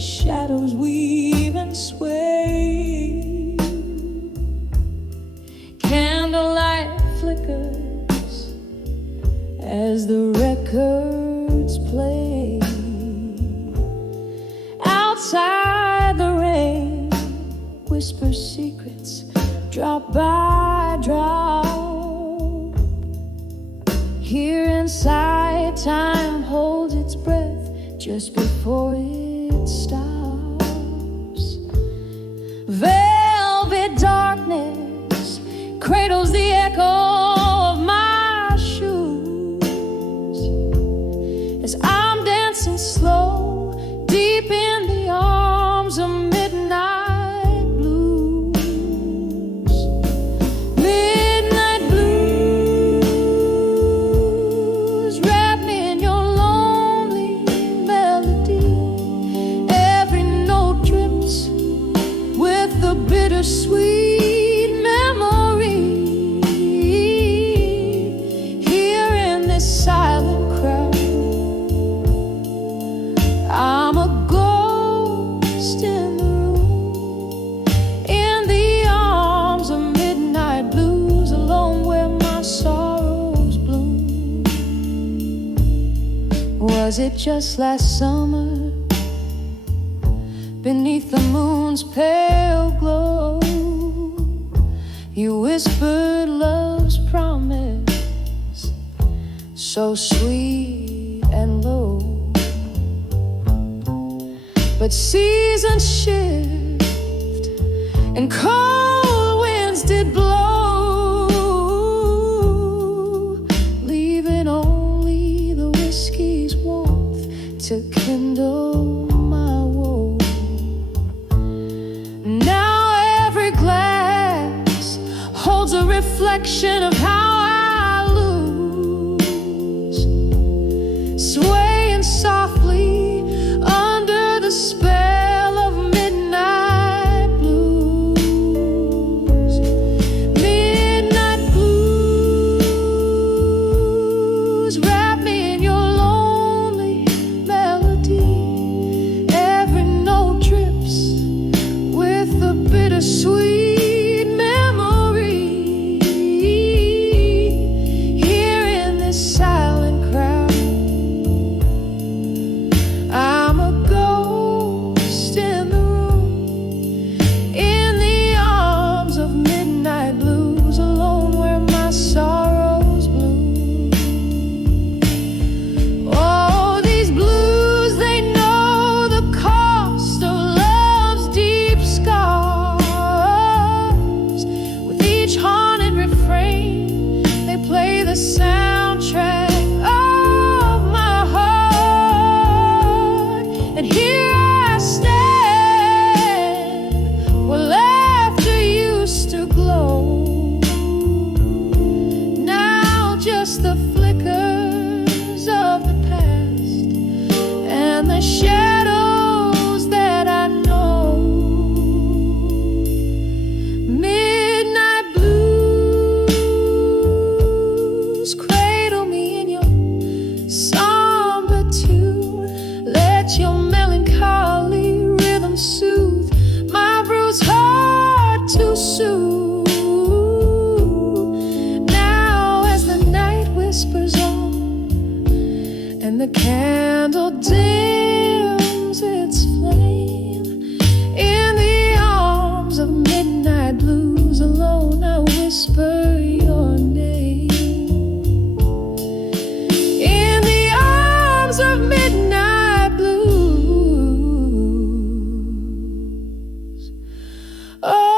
shadows weave and sway. Candlelight flickers as the records play. Outside the rain, whisper secrets drop by drop. Here inside, time holds its breath just before it stops. Velvet darkness cradles the echo of my shoes as I'm dancing slow deep in the arms of midnight blues. Midnight blues, wrap me in your lonely melody. Every note drips with the bittersweet memory. Here in this silent crowd, I'm a ghost in the room, in the arms of midnight blues, alone where my sorrows bloom. Was it just last summer, beneath the moon's pale glow, you whispered love's promise, so sweet and low? But seasons shift and cold winds did blow, leaving only the whiskey's warmth to kindle my woe. Now every glass holds a reflection of how I lose, swaying softly under the spell of midnight blues. Midnight blues, wrap me in your lonely melody. Every note drips with the bittersweet memory. Here in this silent crowd, I'm a ghost in the room, in the arms of midnight blues, alone where my sorrows bloom. Oh, these blues, they know the cost of love's deep scars. With each haunted refrain, they play the soundtrack of my heart. And here I stand, where laughter used to glow. Now just the flickers of the past and the shadows that I know. Midnight blues, cradle me in your somber tune. Let your melancholy rhythm soothe my bruised heart too soon. Now as the night whispers on and the candle dims its flame, in the arms of midnight blues, alone I whisper your name. In the arms of midnight blues, oh,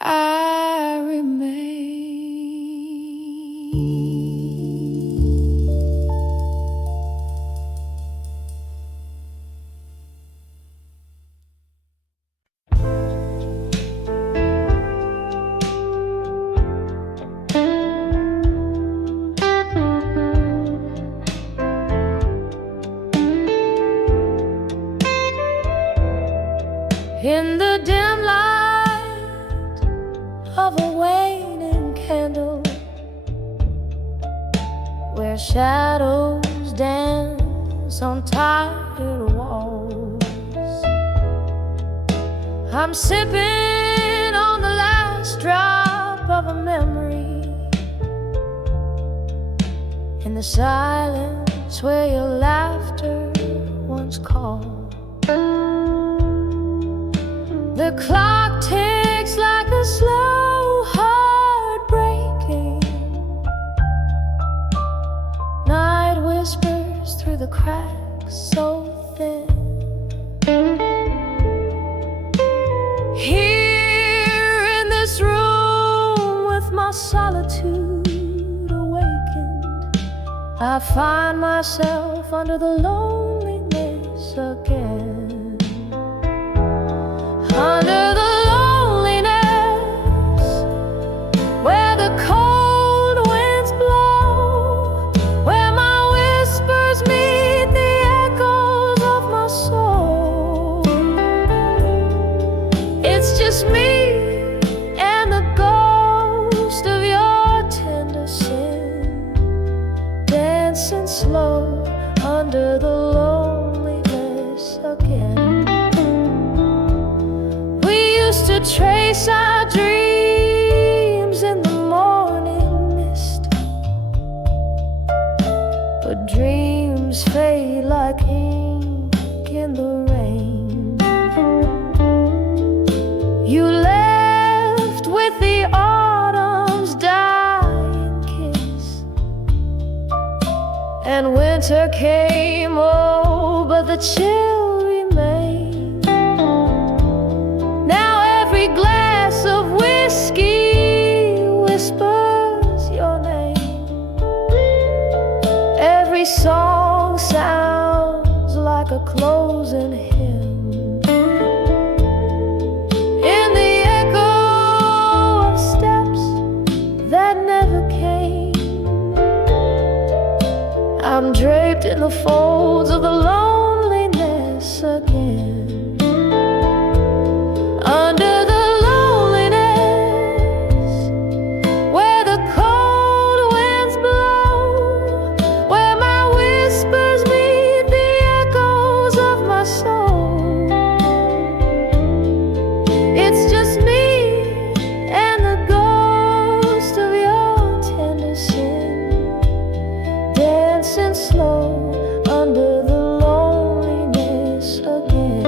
I remain. In the dim light on tired walls. I'm sipping on the last drop of a memory in the silence where your laughter once called. The clock ticks like a slow heartbreaking. Night whispers through the cracks so thin. Here in this room with my solitude awakened, I find myself under the loneliness again. Under the loneliness, where the cold winds blow, where my whispers meet the echoes of my soul. It's just me and the ghost of your tender sin, dancing slow under the loneliness again. To trace our dreams in the morning mist, but dreams fade like ink in the rain. You left with the autumn's dying kiss, and winter came, oh, but the chill remained. Glass of whiskey whispers your name. Every song sounds like a closing hymn. In the echo of steps that never came, I'm draped in the folds of the loneliness again. Under the loneliness, where the cold winds blow, where my whispers meet the echoes of my soul. It's just me and the ghost of your tender sin, dancing slow under the loneliness again.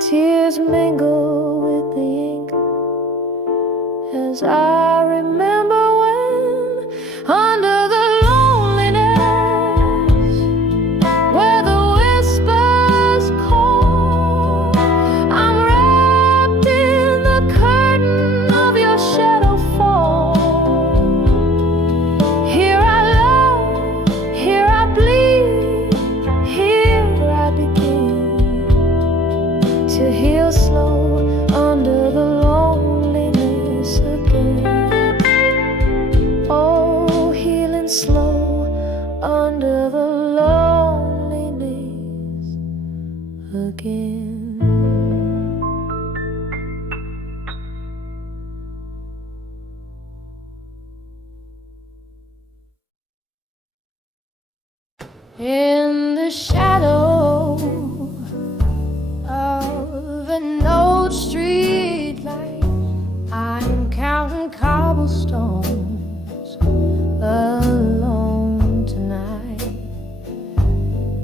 Tears mingle with the ink as I remember when, under the loneliness, where the whispers call, I'm wrapped in the curtain of your shadow fall. Here I love, here I bleed, here I begin to heal slow under the loneliness again. Oh, healing slow under the loneliness again. In the shadow of an old street light, I'm counting cobblestones alone tonight.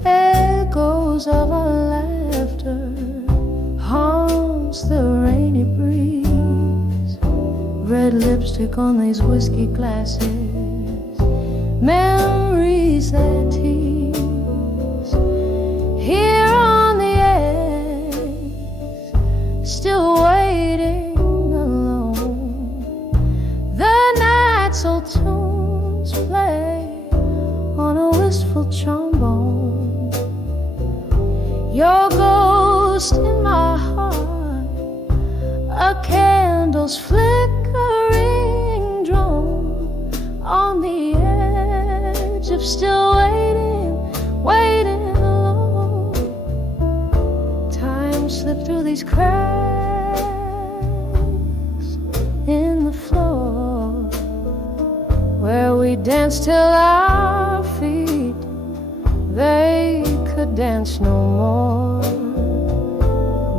Echoes of our laughter haunts the rainy breeze. Red lipstick on these whiskey glasses, memories that tease. Here on the edge, still waiting trombone. Your ghost in my heart, a candle's flickering drone on the edge of still waiting, waiting alone. Time slipped through these cracks in the floor, where we danced till our feet, they could dance no more.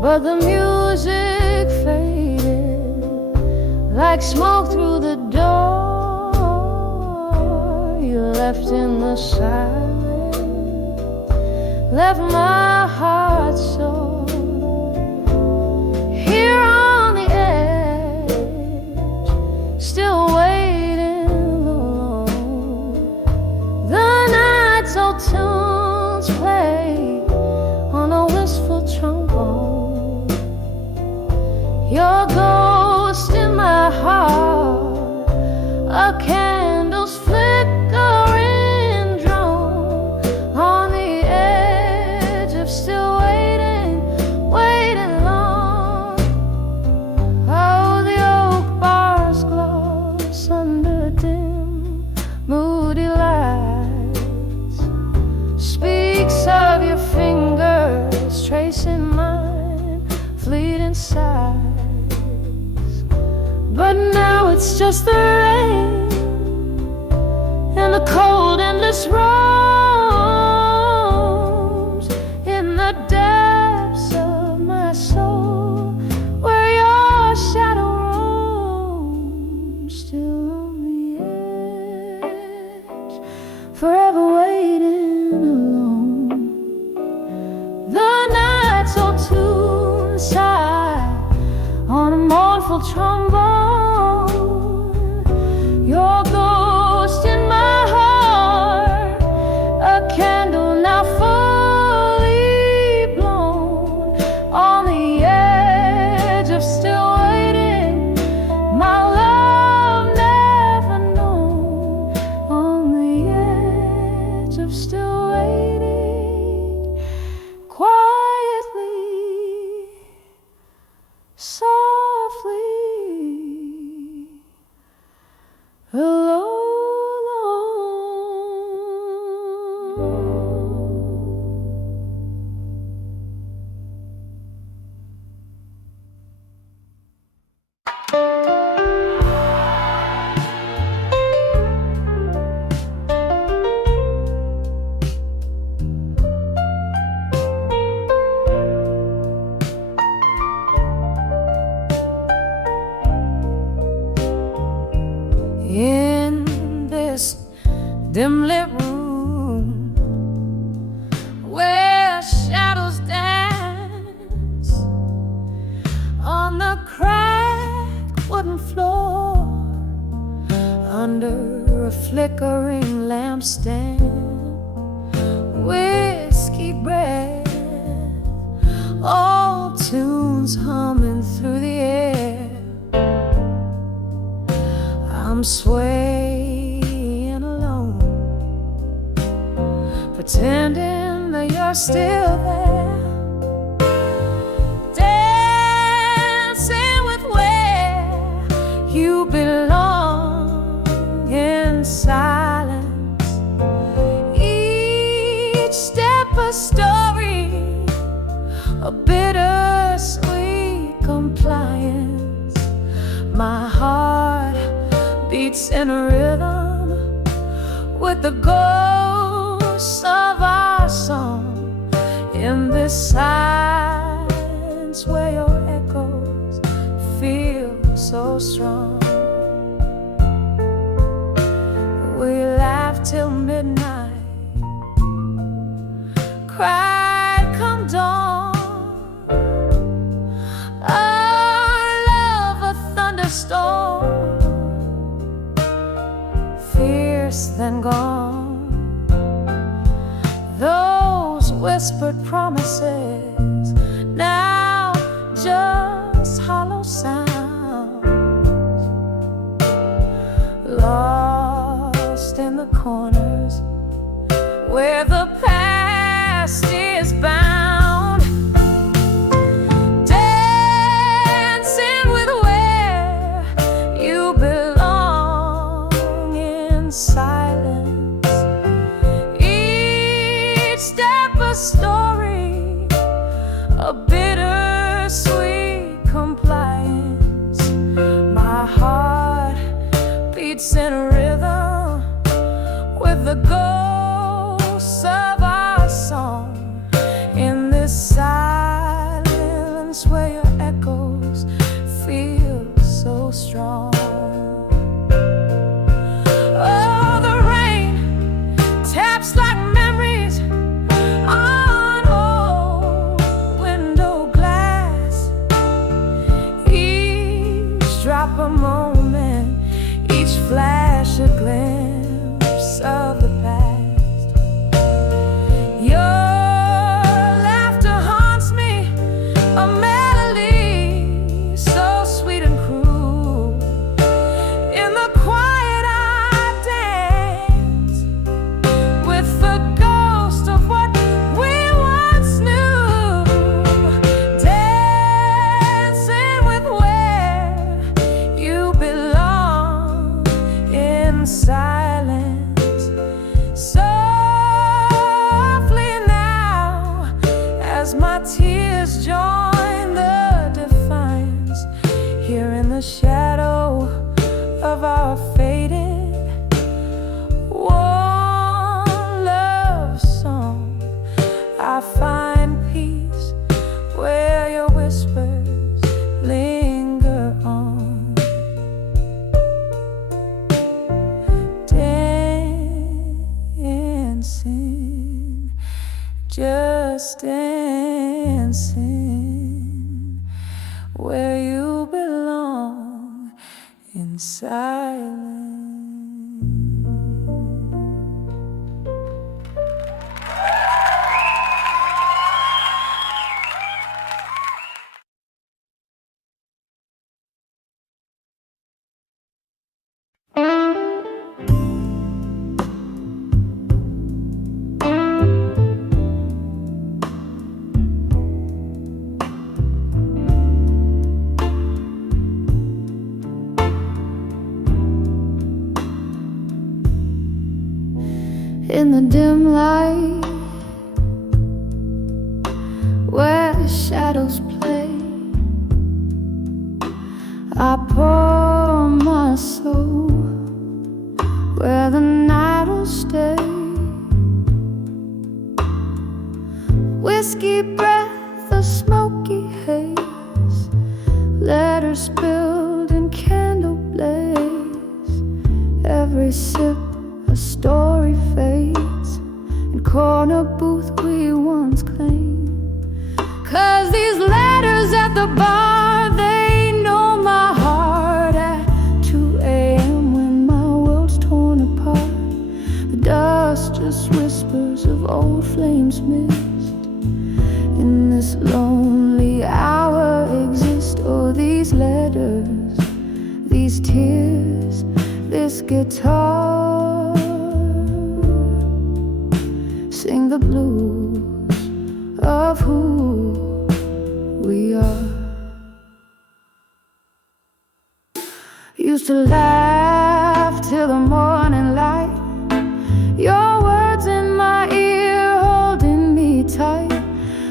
But the music faded like smoke through the door. You left in the silence, left my heart sore. Here on the edge, still waiting alone. The night's old tunes play on a wistful trombone. Your ghost in my heart, a candle's flickering drone on the edge of still waiting, waiting long. Oh, the oak bars gloss under dim, moody lights, speaks of your fingers tracing mine, fleeting sighs. But now it's just the rain and the cold endless roams in the depths of my soul, where your shadow roams, still on the edge, forever waiting alone. The night's old tune sigh on a mournful trombone. Your ghost in my heart, a candle now fully blown on the edge of still waiting, my love never known. On the edge of still waiting, quietly, softly, alone. In this dim-lit room where shadows dance on the cracked wooden floor, under a flickering lampstand, whiskey breath, old tunes humming through the air. I'm swaying alone, pretending that you're still there, dancing with where you belong in silence. Each step a story, a bittersweet compliance. My heart beats in a rhythm with the ghosts of our song, in this silence where your echoes feel so strong. We laughed till midnight, cried come dawn, our love a thunderstorm, fierce then gone. Those whispered promises, now just hollow sounds, lost in the corners where the past is bound, dancing with where you belong in silence. Each step a story, a bittersweet compliance. My heart beats in a rhythm with the ghosts of our song, in this silence where your echoes feel so strong. Oh, the rain taps like memories on old window glass. Each drop a moment, each flash a glimpse of the past. Your laughter haunts me, a melody so sweet and cruel. In the quiet I dance with the ghost of what we once knew, dancing with where you belong in silence. Softly now, as my tears join the defiance, here in the shadow of our faded one love song, I find peace where your whispers linger on. Dancing, just dancing where you belong in silence. In the dim light, where shadows play, I pour my soul where the night will stay. Whiskey breath, a smoky haze, letters spilled in candle blaze. Every sip a story fades, in corner booth we once claimed. 'Cause these letters at the bar, they know my heart at 2 a.m. when my world's torn apart. The dust just whispers of old flames missed. In this lonely hour exist, oh, these letters, these tears, this guitar. Sing the blues of who we are. Used to laugh till the morning light, your words in my ear holding me tight.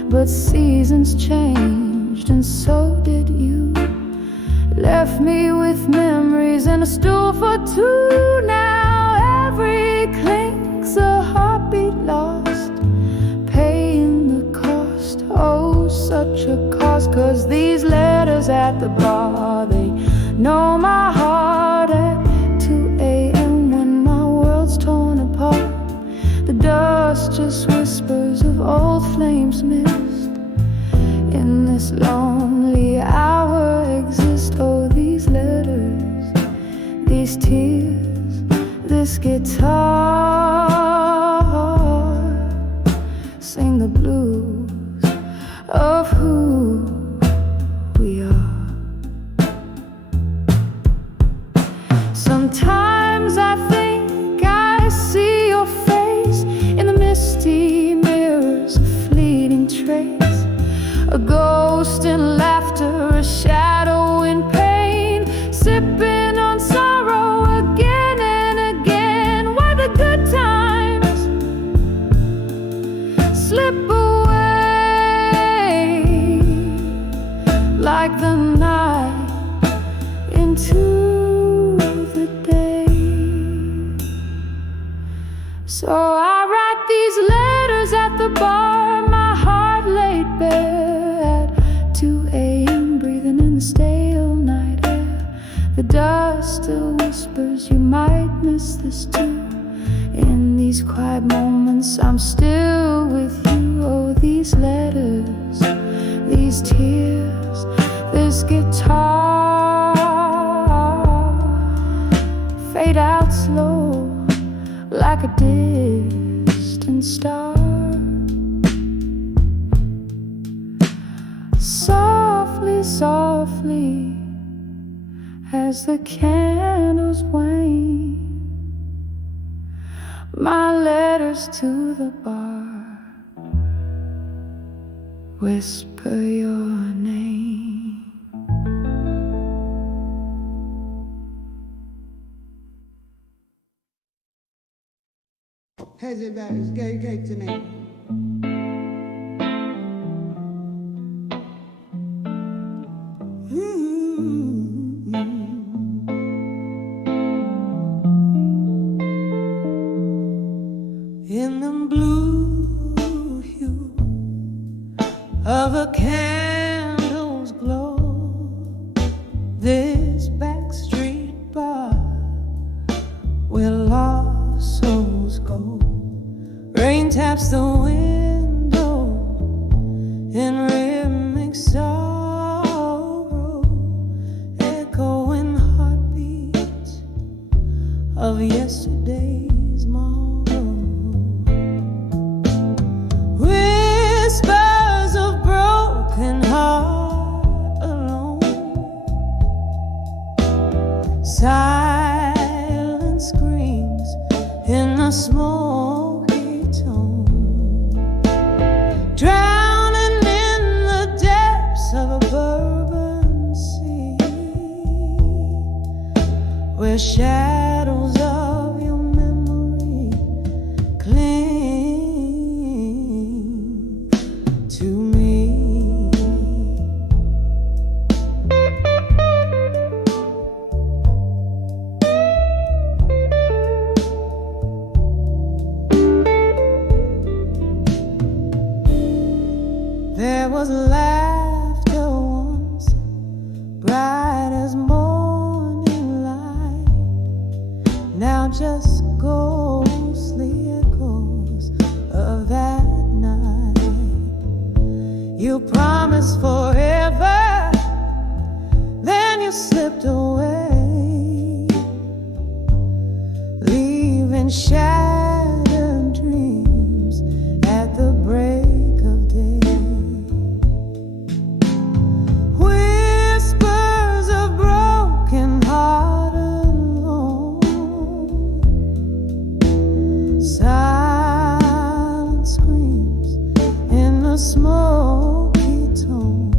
But seasons changed and so did you. Left me with memories and a stool for two. Now every clink's a heartbeat lost, paying the cost. Oh, such a cost. 'Cause these letters at the bar, they know my heart at 2 a.m. when my world's torn apart. The dust just whispers of old flames missed. In this lonely hour exist, oh, these letters, these tears, this guitar. Sing the blues of who we are. Sometimes I think I see your face in the mist these letters at the bar, my heart laid bare at 2 a.m., breathing in the stale night air. The dust still whispers, you might miss this too. In these quiet moments, I'm still with you. Oh, these letters, these tears, this guitar fade out slow like a distant star. Softly, softly, as the candles wane, my letters to the bar whisper your name. Everybody's dedicated to me. In the blue hue of a candle's glow, this backstreet bar where lost souls go. Rain taps the window in rhythmic sorrow, echoing heartbeats of yesterday's morrow. Whispers of broken heart alone, silent screams in the smoky tone, drowning in the depths of a bourbon sea, where shadows of your memory cling to me. There was laughter once, bright as morning light, now just ghostly echoes of that night. You promised forever, then you slipped away, leaving shattered dreams at the break of day. Whispers of broken heart alone, silent screams in the smoky tone,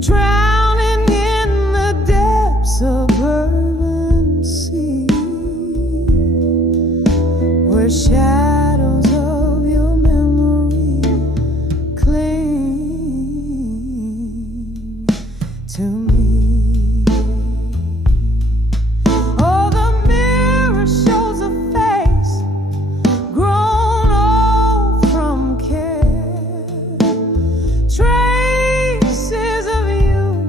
drowning in the depths of bourbon sea, where shadows of your memory cling to me. Oh, the mirror shows a face grown old from care, traces of you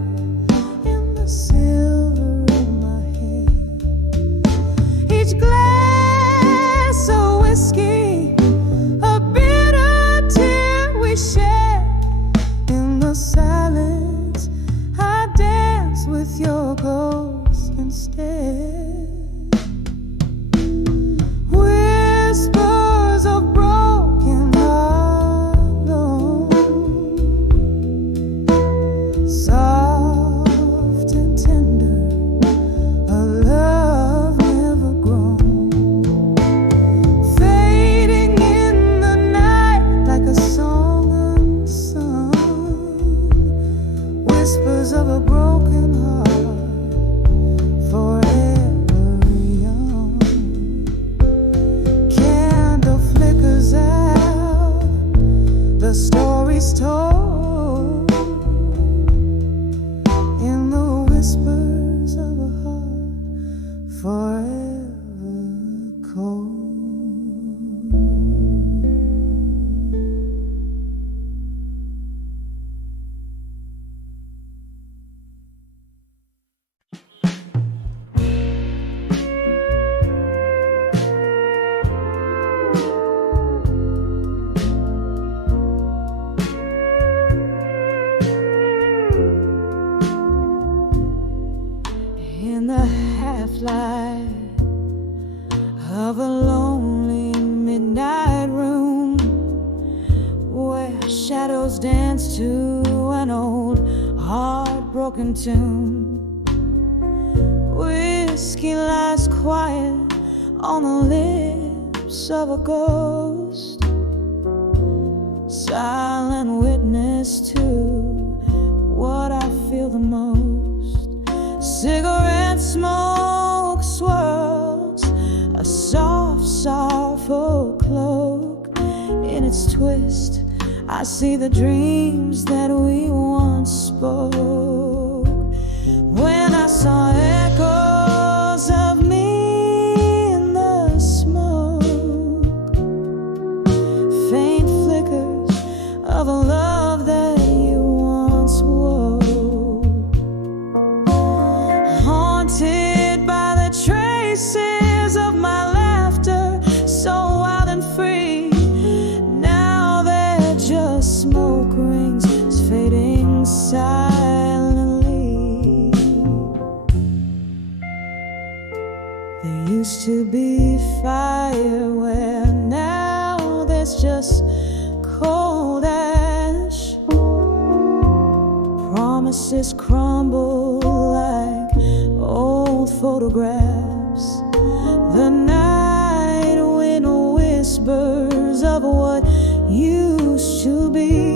in the silver of my hair. Each glass of whiskey broken tune. Whiskey lies quiet on the lips of a ghost, silent witness to what I feel the most. Cigarette smoke swirls a soft, sorrowful cloak. In its twist, I see the dreams that we once spoke. When I saw echoes of me in the smoke, faint flickers of a love that you once wore, haunted by the traces of my laughter, so wild and free. Now they're just smoke rings fading silently. There used to be fire where now there's just cold ash. Promises crumble like old photographs. The night wind whispers of what used to be.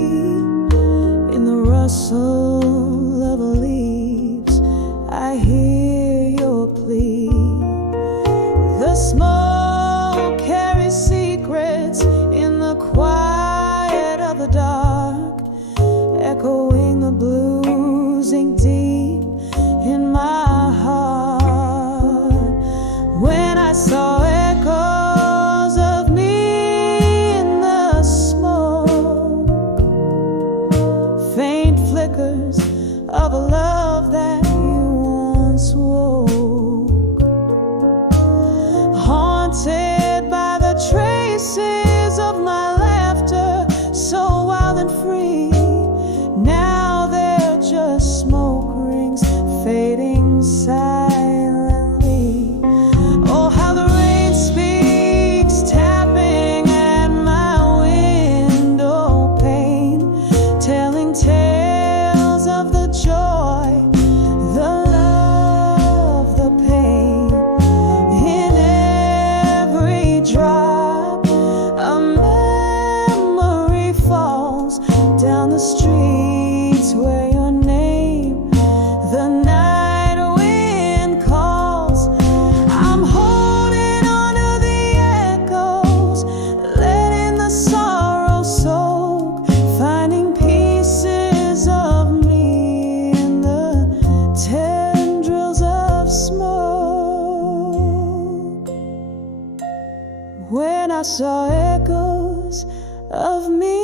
In the rustle of leaves, I hear your plea. The smoke carries secrets in the quiet of the dark, echoing the blues ink deep in my heart. When I saw echoes of me in the smoke, faint flickers of a love that you once woke, haunted by the traces of my laughter, so wild and free. Now they're just smoke rings fading silently. Oh, how the rain speaks, tapping at my window pane, telling tales of the joy, the love, the pain. In every drop, a memory falls down the streets where your name, the night wind calls. I'm holding on to the echoes, letting the sorrow soak, finding pieces of me in the tendrils of smoke. When I saw echoes of me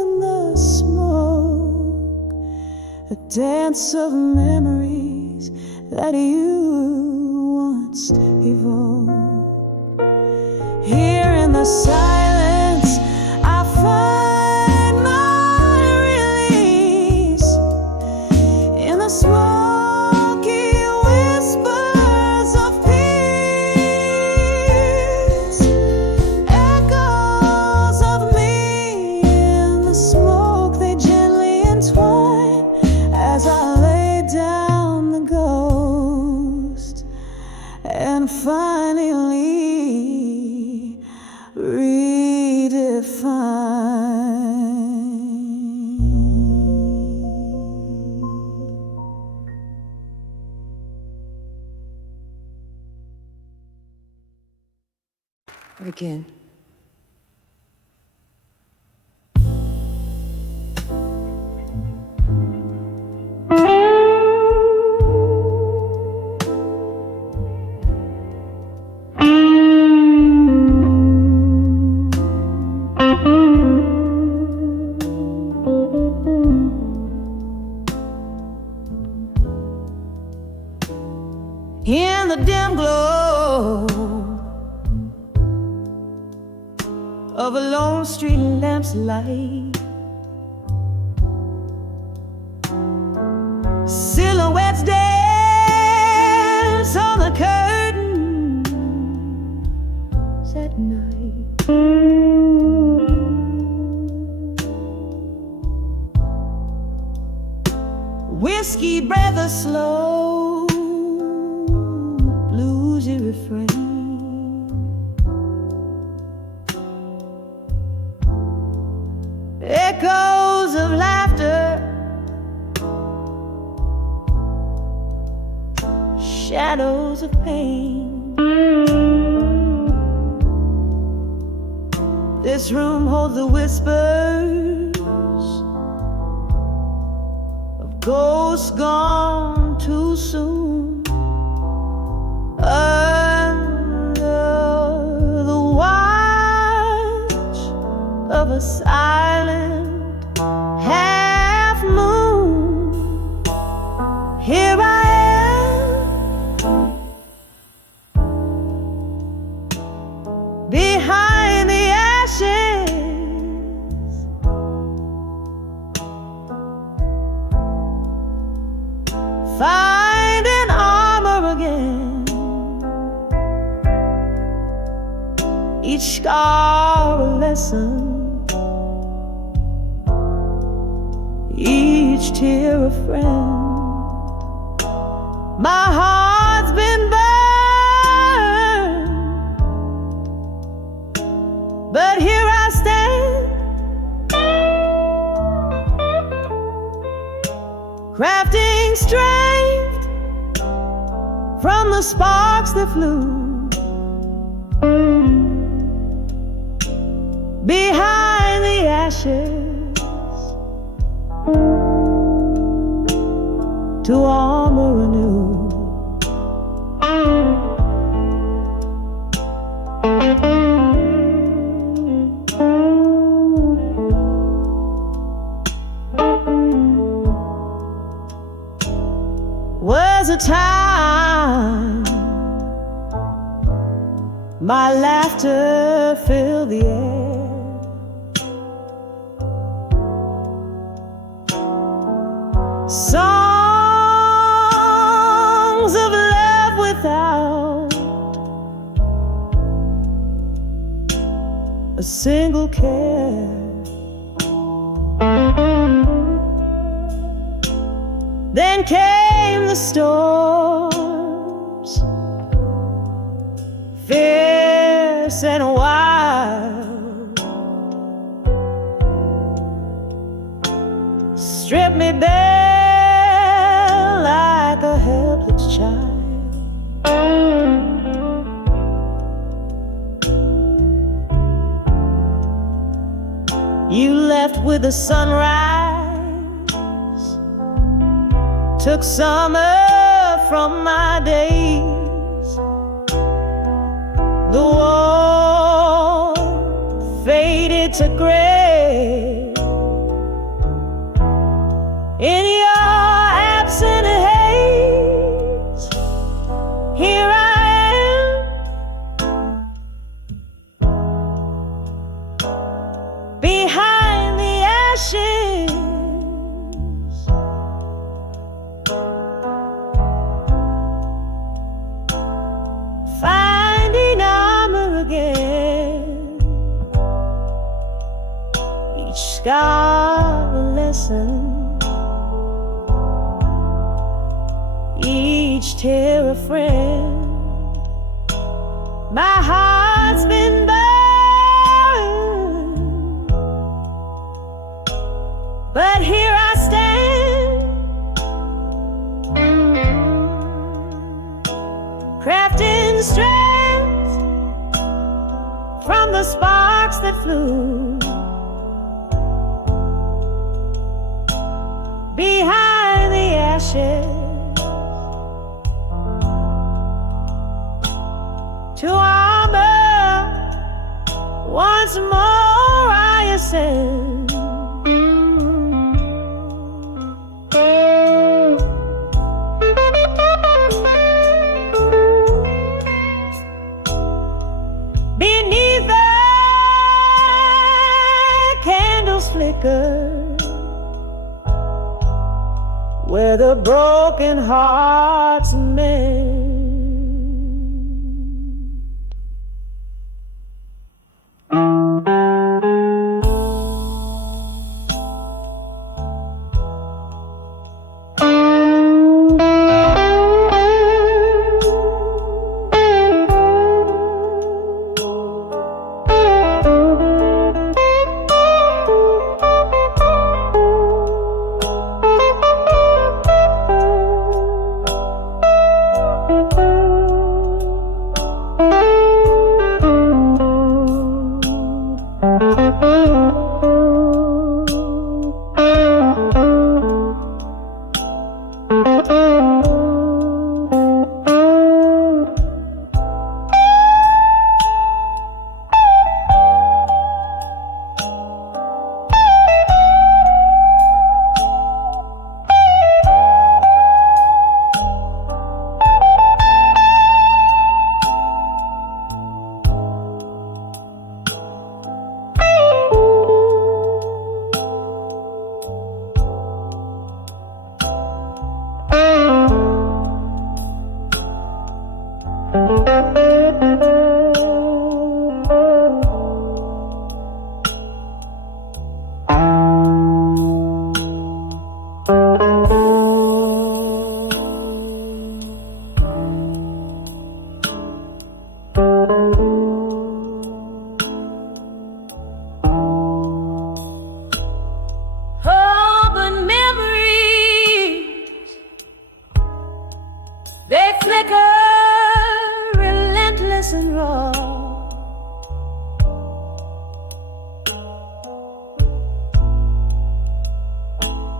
in the smoke, a dance of memories that you once evoked. Here in the silence, I find my release. In the smoky whispers of peace, echoes of me in the smoke, they gently entwine as I lay down the ghost and finally redefine. Again. In the dim glow of a lone street lamp's light, silhouettes dance on the curtains at night. With whiskey breath, a slow bluesy refrain. Echoes of laughter, shadows of pain. This room holds the whispers of ghosts gone too soon. Under the watch of a silent half moon, here I am, behind the ashes, finding armor again. Each scar a lesson, each tear a friend. My heart's been burned, but here I stand, crafting strength from the sparks that flew. Behind the ashes, to armor anew. Was a time my laughter filled the air. Songs of love without a single care. Then came the storms, fierce and wild, stripped me bare like a helpless child. You left with the sunrise, took summer from my days. The warmth faded to gray. In your absent haze, here I am, behind the ashes, finding armor again. Each scar a lesson, each tear a friend. My heart's been burned, but here I stand, crafting strength from the sparks that flew. Behind the ashes, to armor once more I ascend. Beneath the candles flicker, where the broken hearts mend.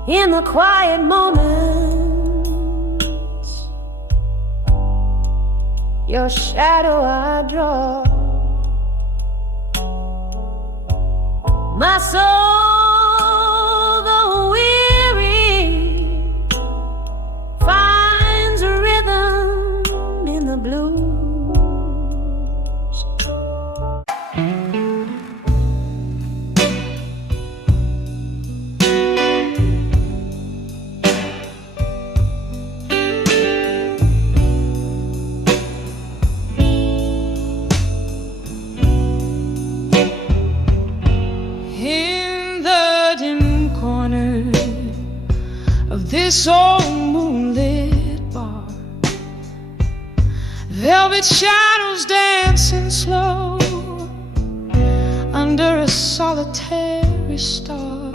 in the quiet moments. Your shadow I draw. My soul, though weary, finds a rhythm in the blues. This old moonlit bar, velvet shadows dancing slow under a solitary star,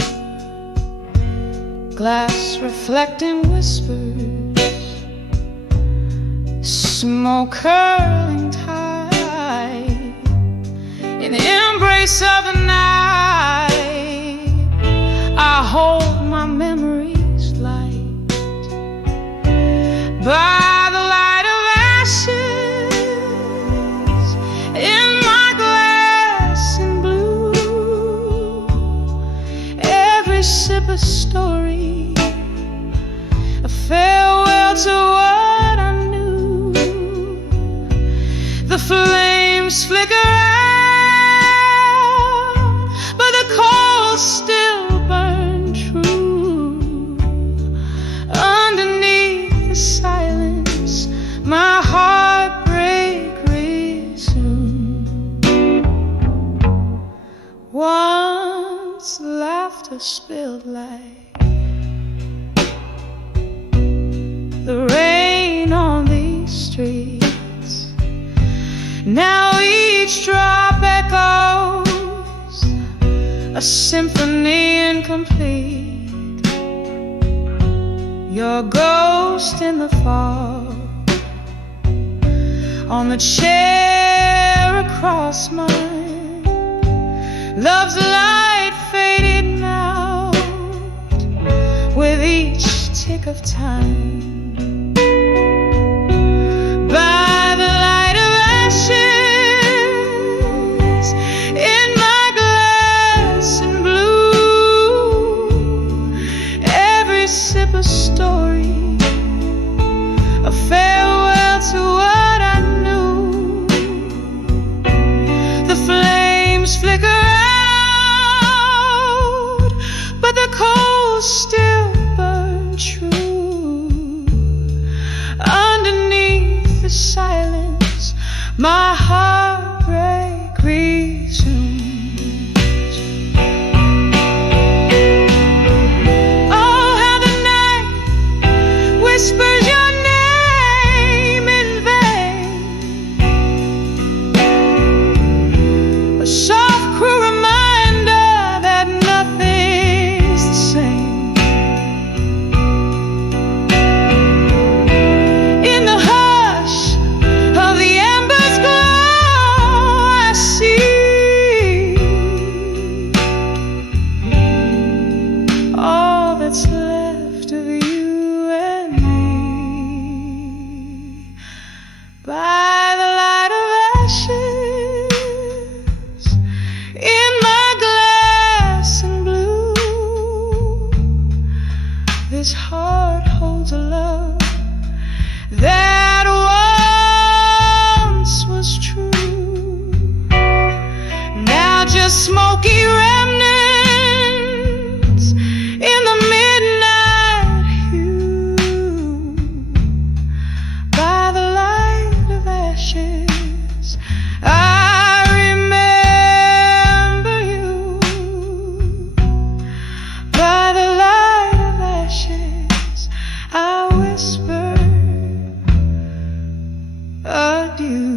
glass reflecting whispers, smoke curling tight in the embrace of the night. I hold my memories by the light of ashes in my glass in blue. Every sip a story, a farewell to what I knew. The flames flicker out, but the coals still burn true. Underneath the silence, my heartbreak resumed. Once laughter spilled like the rain on these streets. Now each drop echoes a symphony incomplete. Your ghost in the fog, on the chair across mine. Love's light faded now with each tick of time. By the light of ashes in my glass in blue, every sip a story, a farewell to what I knew. The flames flicker out, but the coals still burn true. Underneath the silence, my heartbreak resumes. Whispers your name in vain, a soft, cruel reminder that nothing's the same. In the hush of the embers glow, I see all that's left of you. By the light of ashes in my glass and blue, this heart holds a love that once was true. Now just smoky remnants in the midnight hue. By the light of ashes, I remember you. By the light of ashes, I whisper adieu.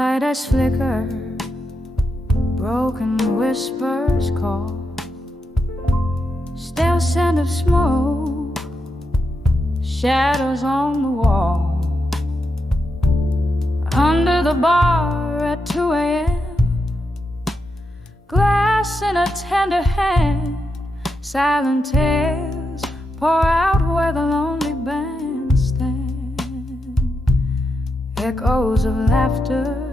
light as flicker, broken whispers call, stale scent of smoke, shadows on the wall. Under the bar at 2 a.m., glass in a tender hand, silent tears pour out where the lonely band stand. Echoes of laughter,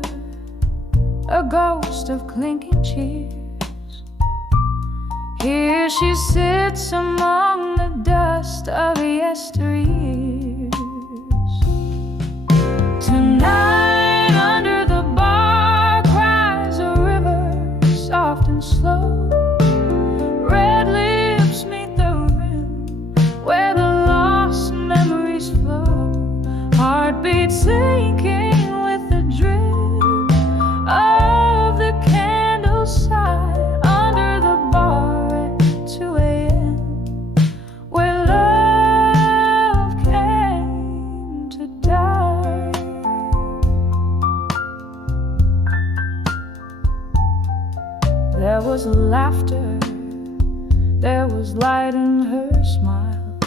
a ghost of clinking cheers. Here she sits among the dust of yesteryears. Tonight under the bar cries a river, soft and slow. Red lips meet the rim where the lost memories flow. Heartbeat sinking with the drip of the candle's side under the bar at 2 a.m. where love came to die. There was laughter, there was light in her smile.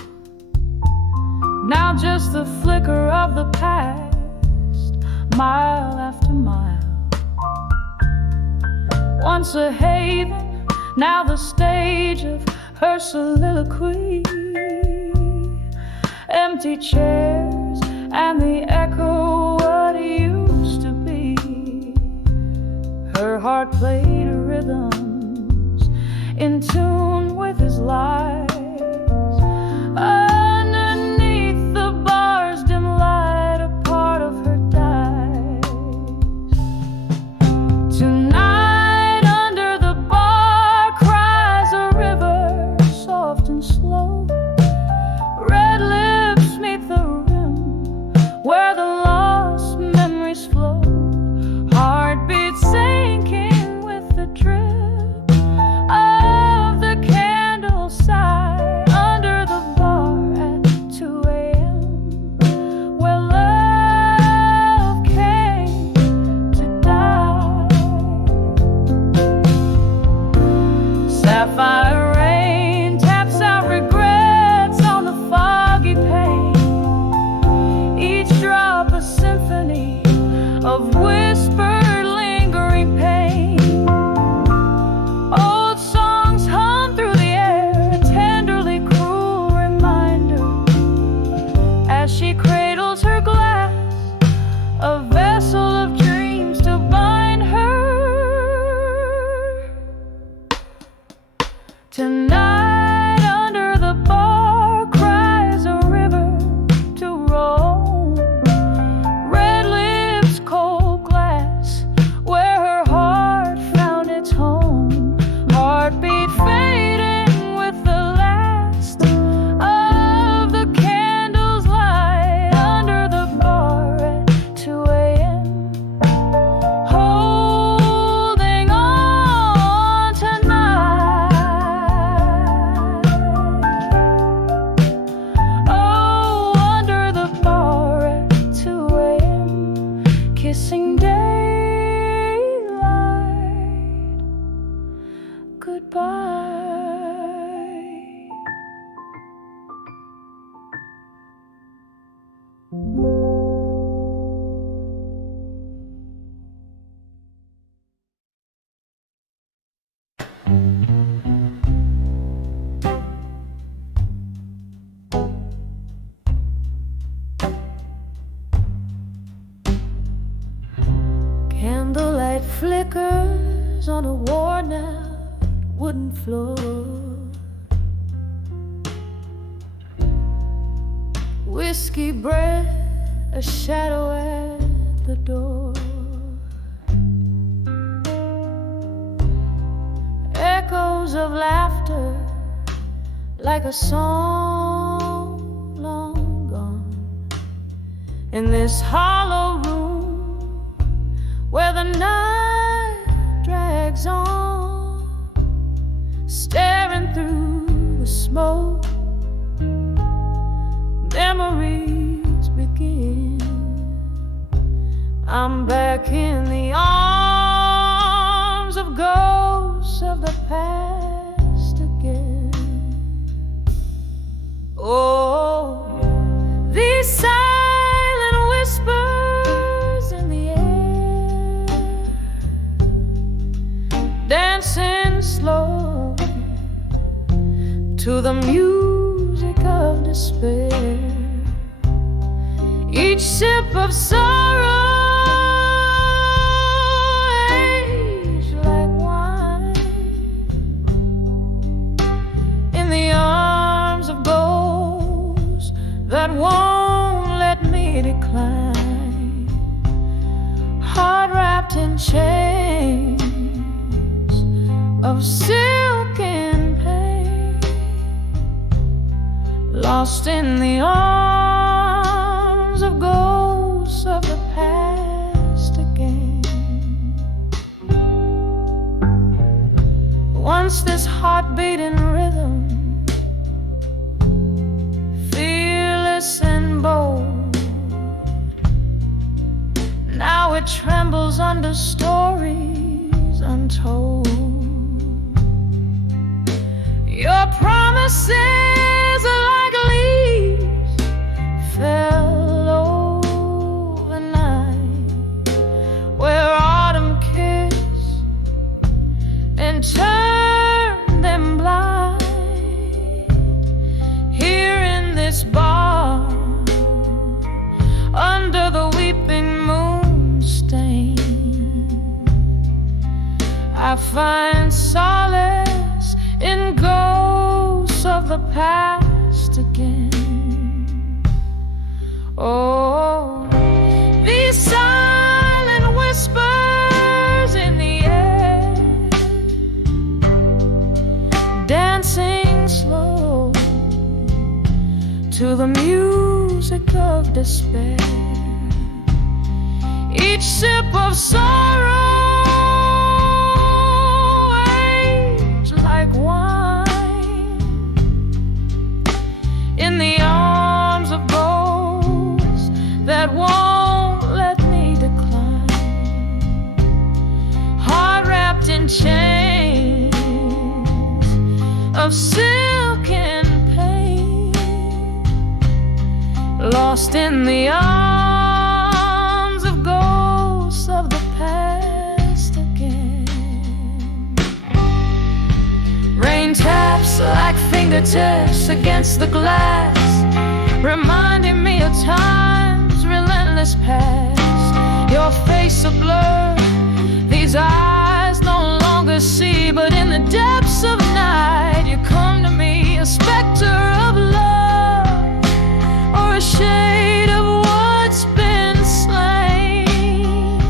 Now just the flicker of the past, mile after mile. Once a haven, now the stage of her soliloquy. Empty chairs and the echo what used to be. Her heart played rhythms in tune with his lies. Underneath the bar's dim light, a part of her dies. Tonight under the bar cries a river, soft and slow. Red lips meet the rim where the lost memories flow. Heartbeats sinking with the drip of the candle's side under the bar at 2 a.m. where love came to die. Sapphire rain taps out regrets on the foggy pane. Each drop a symphony of whispered lingering pain. Old songs hum through the air, a tenderly cruel reminder as she cradles her glass, a vessel of dreams to bind her. Tonight under the bar cries a river to roam. Red lips, cold glass, where her heart found its home. Heartbeat fading with the last of the candle's light under the bar at 2 a.m. Holding on tonight. Oh, under the bar at 2 a.m. kissing daylight goodbye. Candlelight flickers on a worn-out wooden floor. Whiskey breath, a shadow at the door. Echoes of laughter, like a song long gone. In this hollow room where the night drags on, staring through the smoke, memories begin. I'm back in the arms of ghosts of the past again. Oh, these silent whispers in the air, dancing slow to the music of despair. Each sip of sorrow aged like wine in the arms of ghosts that won't let me decline. Heart wrapped in chains of silk and pain, lost in the arms of ghosts of the past again. Once this heart-beating rhythm, fearless and bold, now it trembles under stories untold. Your promises are like leaves fell overnight, where autumn kissed and turned them blind. Here in this bar, under the weeping moon stain, I find solace in ghosts of the past again. Oh, these silent whispers in the air, dancing slow to the music of despair. Each sip of sorrow like wine in the arms of ghosts that won't let me decline. Heart wrapped in chains of silk and pain, lost in the arms of ghosts of the past again. Rain taps like fingertips against the glass, reminding me of time's relentless past. Your face a blur, these eyes no longer see, but in the depths of night you come to me, a specter of love or a shade of what's been slain,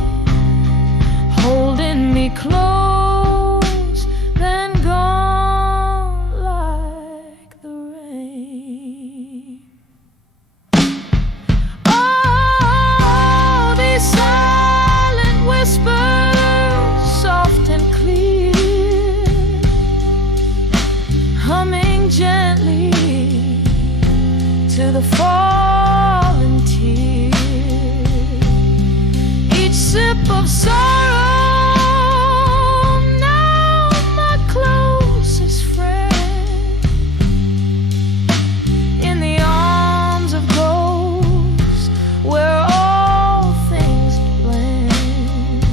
holding me close, then gone like the rain. Oh, these silent whispers, soft and clear, humming gently to the fallen tear. Each sip of sorrow, now my closest friend, in the arms of ghosts where all things blend.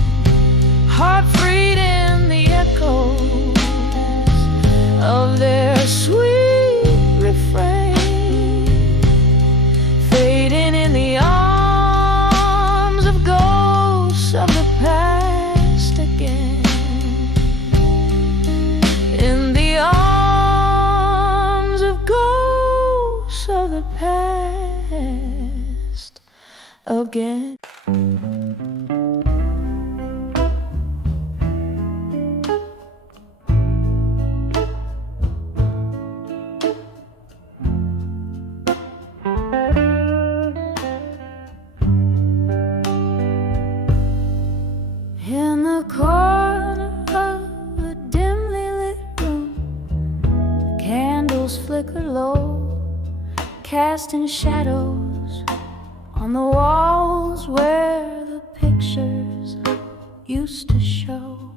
Heart freed in the echoes of their sweet refrain, fading in the arms of ghosts of the past again. In the arms of ghosts of the past again. In the corner of a dimly lit room, candles flicker low, casting shadows on the walls where the pictures used to show.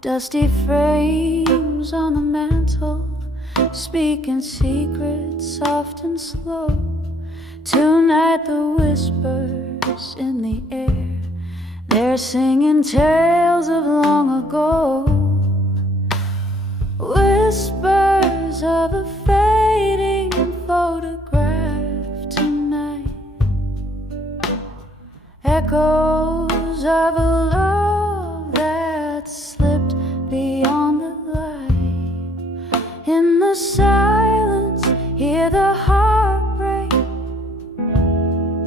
Dusty frames on the mantle, speaking secrets soft and slow. Tonight the whispers in the air, they're singing tales of long ago. Whispers of a fading photograph tonight, echoes of a love that slipped beyond the light. In the silence, hear the heartbreak,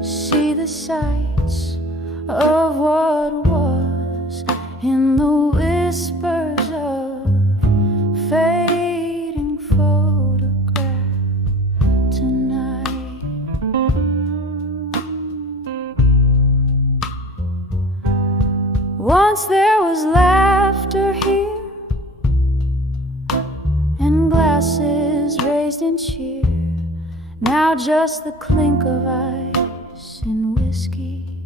see the sights of what was. In the whispers of fading photograph tonight. Once there was laughter here, and glasses raised in cheer. Now just the clink of ice in whiskey,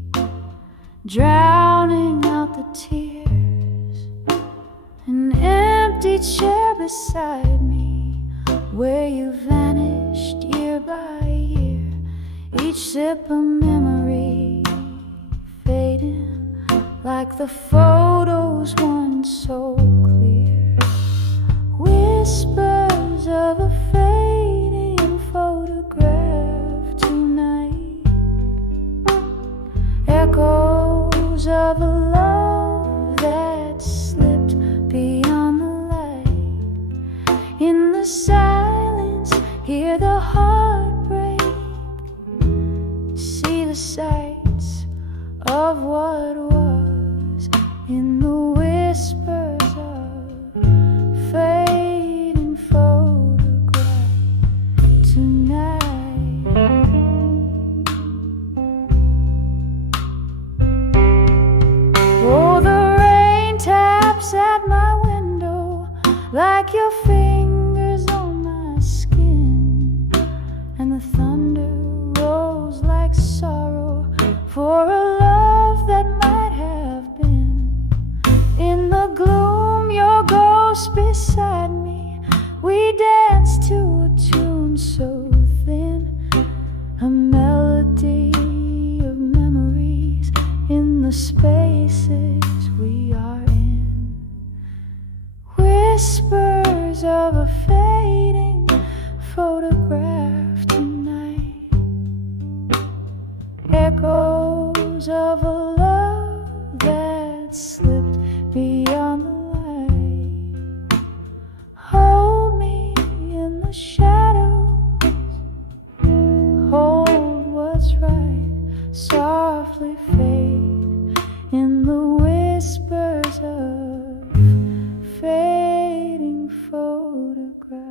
drowning out the tears. An empty chair beside me, where you vanished year by year. Each sip a memory fading, like the photos once so clear. Whispers of a fading photograph tonight, echoes of a love that slipped beyond the light. In the silence, hear the heartbreak, see the sights of what was. In the whispers of fading photograph tonight. Oh, the rain taps at my window like your fingers on my skin, and the thunder rolls like sorrow for a love that might have been. In the gloom, your ghost beside me, we dance to a tune so thin, a melody of memories in the spaces we are in. Whispers of a fading photograph tonight, echoes of a love that slipped beyond the light. Hold me in the shadows, hold what's right, softly fade in the whispers of fading photograph.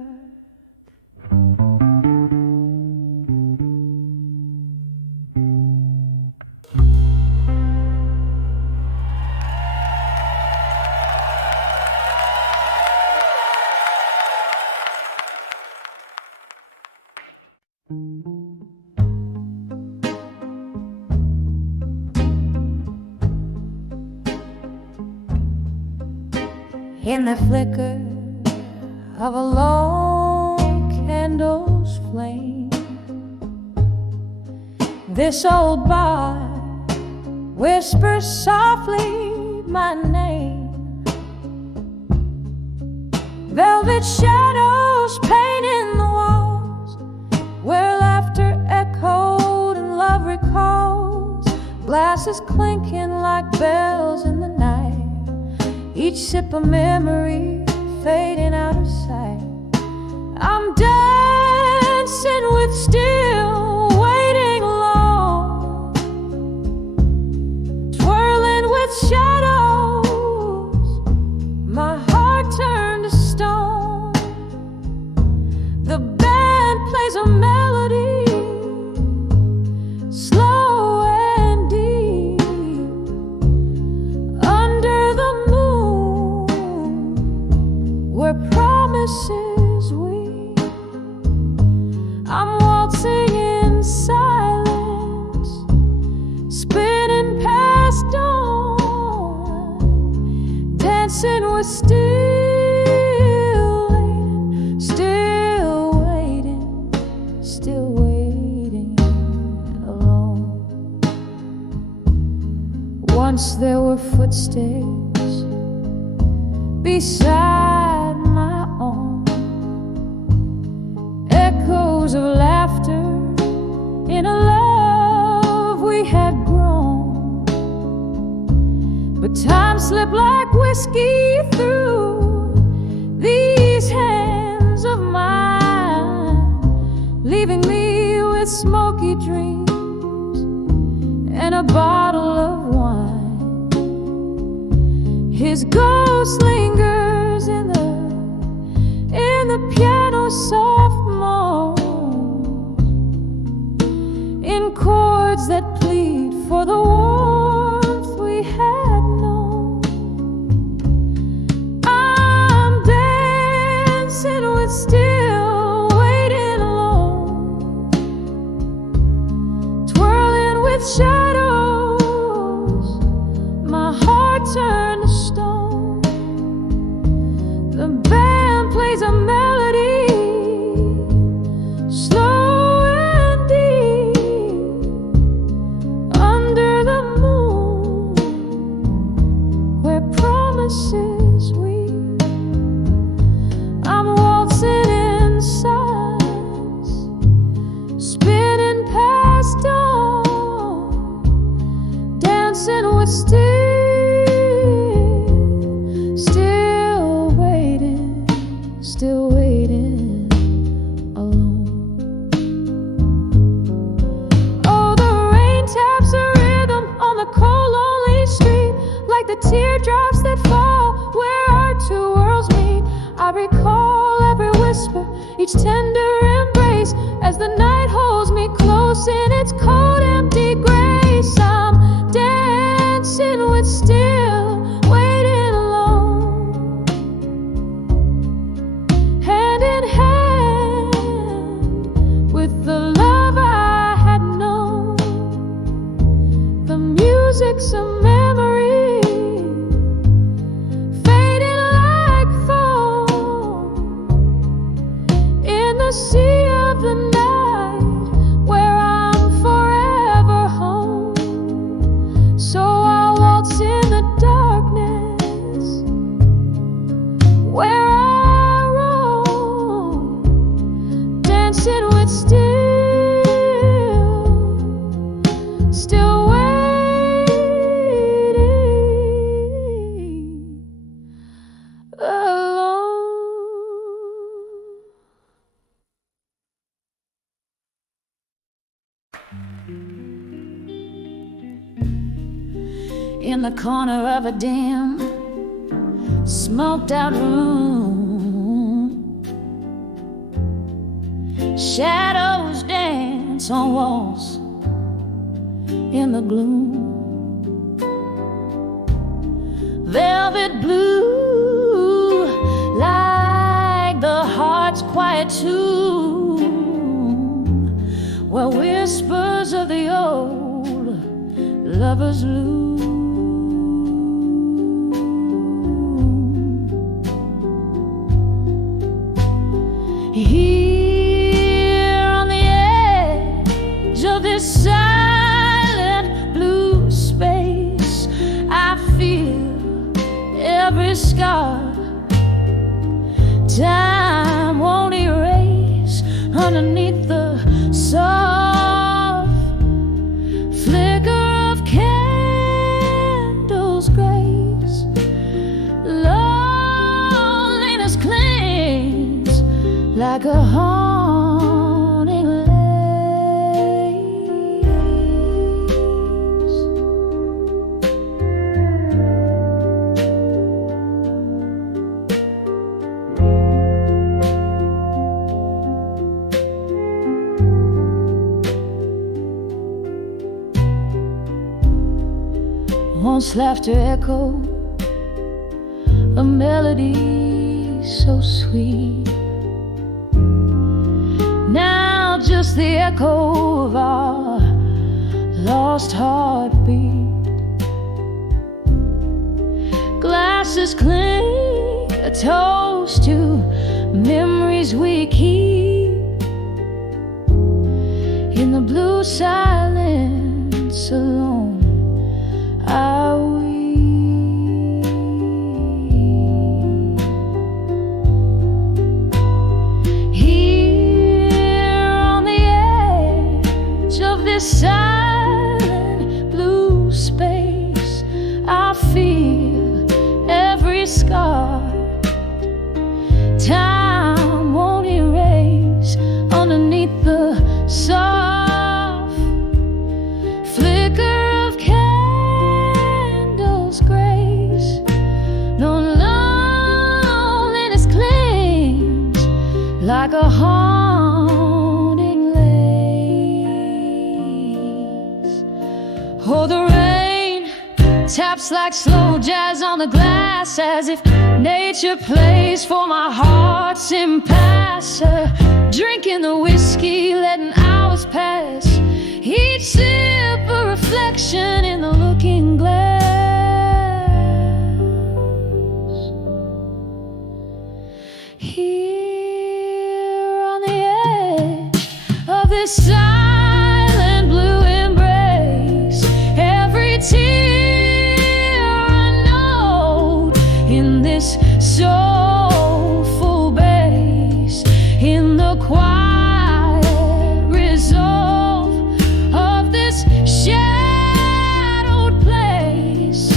In the flicker of a lone candle's flame, this old bar whispers softly my name. Velvet shadows painting the walls, where laughter echoed and love recalls. Glasses clinking like bells in the night, each sip a memory fading out of sight. I'm dancing with still waiting alone, twirling with shadows, my heart turned to stone. The band plays a melody, slow and deep, under the moon, where promises weep. I'm waltzing still waiting alone. Once there were footsteps beside my own, echoes of laughter in a love we had grown. But time slipped like whiskey through these hands of mine, leaving me with smoky dreams and a bottle of wine. His ghost lingers in the piano's soft moan, in chords that plead for the warmth we had known. I'm dancing with still waiting alone, twirling with shadows, my heart turned to stone. The band plays a melody, slow and deep, under the moon, where promises weep. I'm waltzing in silence, spinning past dawn, dancing with still waiting alone. Oh, the rain taps a rhythm on the cold, lonely street, like the teardrops that fall where our two worlds meet. I recall every whisper, each tender embrace, as the night holds me close in its cold, empty grace. I'm dancing with still waiting alone, hand in hand with the love I had known. The music's a memory, fading like foam in the sea of the night, where I'm forever home. So I'll waltz in the darkness, where I roam, dancing with still waiting alone. In the corner of a dim, smoked out room, shadows dance on walls in the gloom. Velvet blue, like the heart's quiet tomb, where whispers of the old lovers loom. Here on the edge of this silent blue space, I feel every scar time won't erase, underneath the soft flicker of candles' grace. Loneliness clings like a haunting lace. Once laughter echoed a melody so sweet, now just the echo of our lost heartbeat. glasses cling, a toast to memories we keep. In the blue silence alone I weep. Here on the edge of this silent blue space, I feel every scar time won't erase underneath the soft flicker of candles' grace. No loneliness clings like a haunting lace. Oh, the rain taps like slow jazz on the glass, as if nature plays for my heart's impasse. Drinking the whiskey, letting hours pass, each sip a reflection in the looking glass. Here on the edge of this silent blue embrace, every tear a note in this soulful bass. In the quiet resolve of this shadowed place,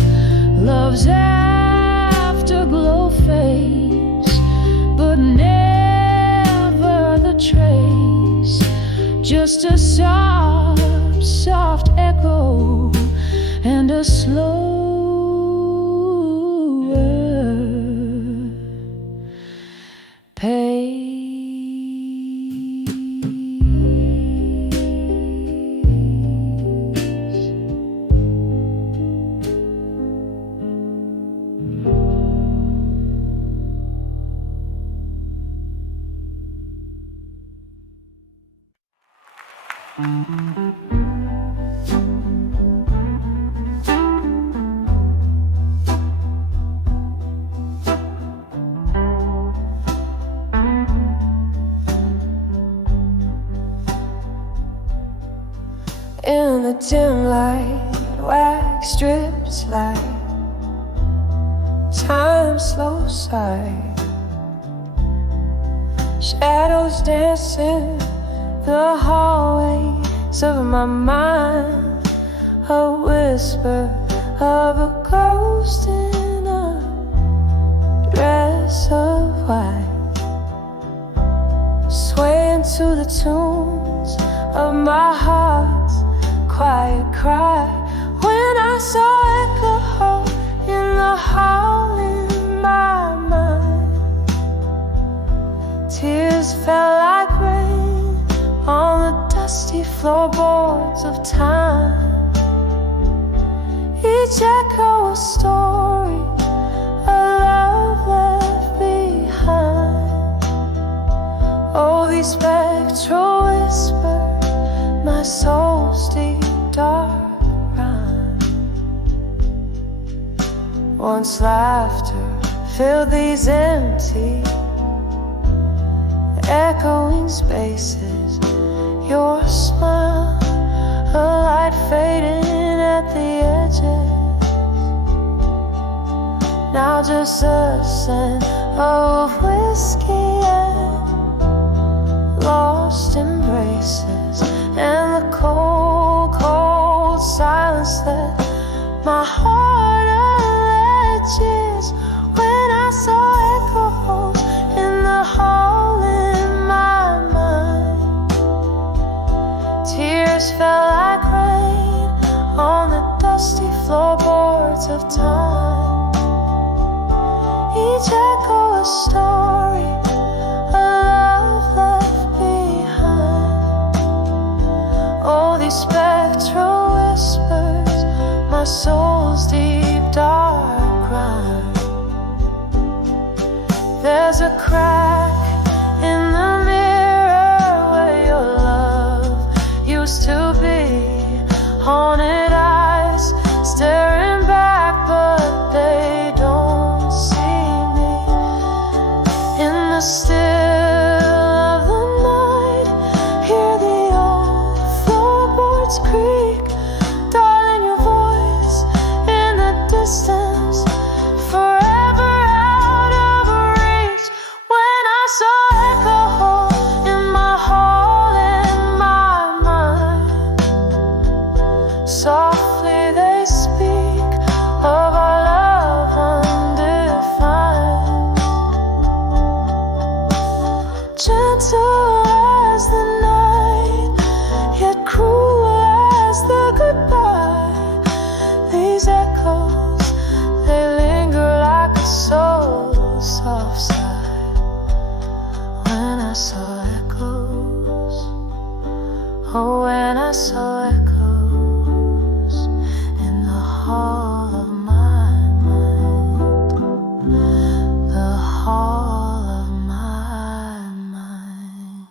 love's afterglow fades, but never the trace. Just a soft, soft echo and a slower pace. In the dim light, wax strips like time slow side. Shadows dancing the hallways of my mind. A whisper of a ghost in a dress of white, swaying to the tunes of my heart's quiet cry. When I saw echo in the hall in my mind, tears fell like rain on the dusty floorboards of time. Each echo a story, a love left behind. Oh, these spectral whispers, my soul's deep dark rhyme. Once laughter filled these empty, echoing spaces. Your smile, a light fading at the edges. Now just a scent of whiskey and lost embraces, and the cold, cold silence that my heart alleges. When I saw echoes in the hall in my mind, tears fell like rain on the dusty floorboards of time. Each echo a story, a love left behind. Oh, these spectral whispers, my soul's deep dark crime. There's a crack in the mirror where your love used to be. Haunted eyes staring back, but they don't distance, forever out of reach. When I saw echo in my hall, in my mind, softly they speak of our love undefined, gentle as the night, yet cruel as the goodbye. These echoes, they linger like a soul's soft sigh. When I saw echoes, oh, when I saw echoes in the hall of my mind, the hall of my mind.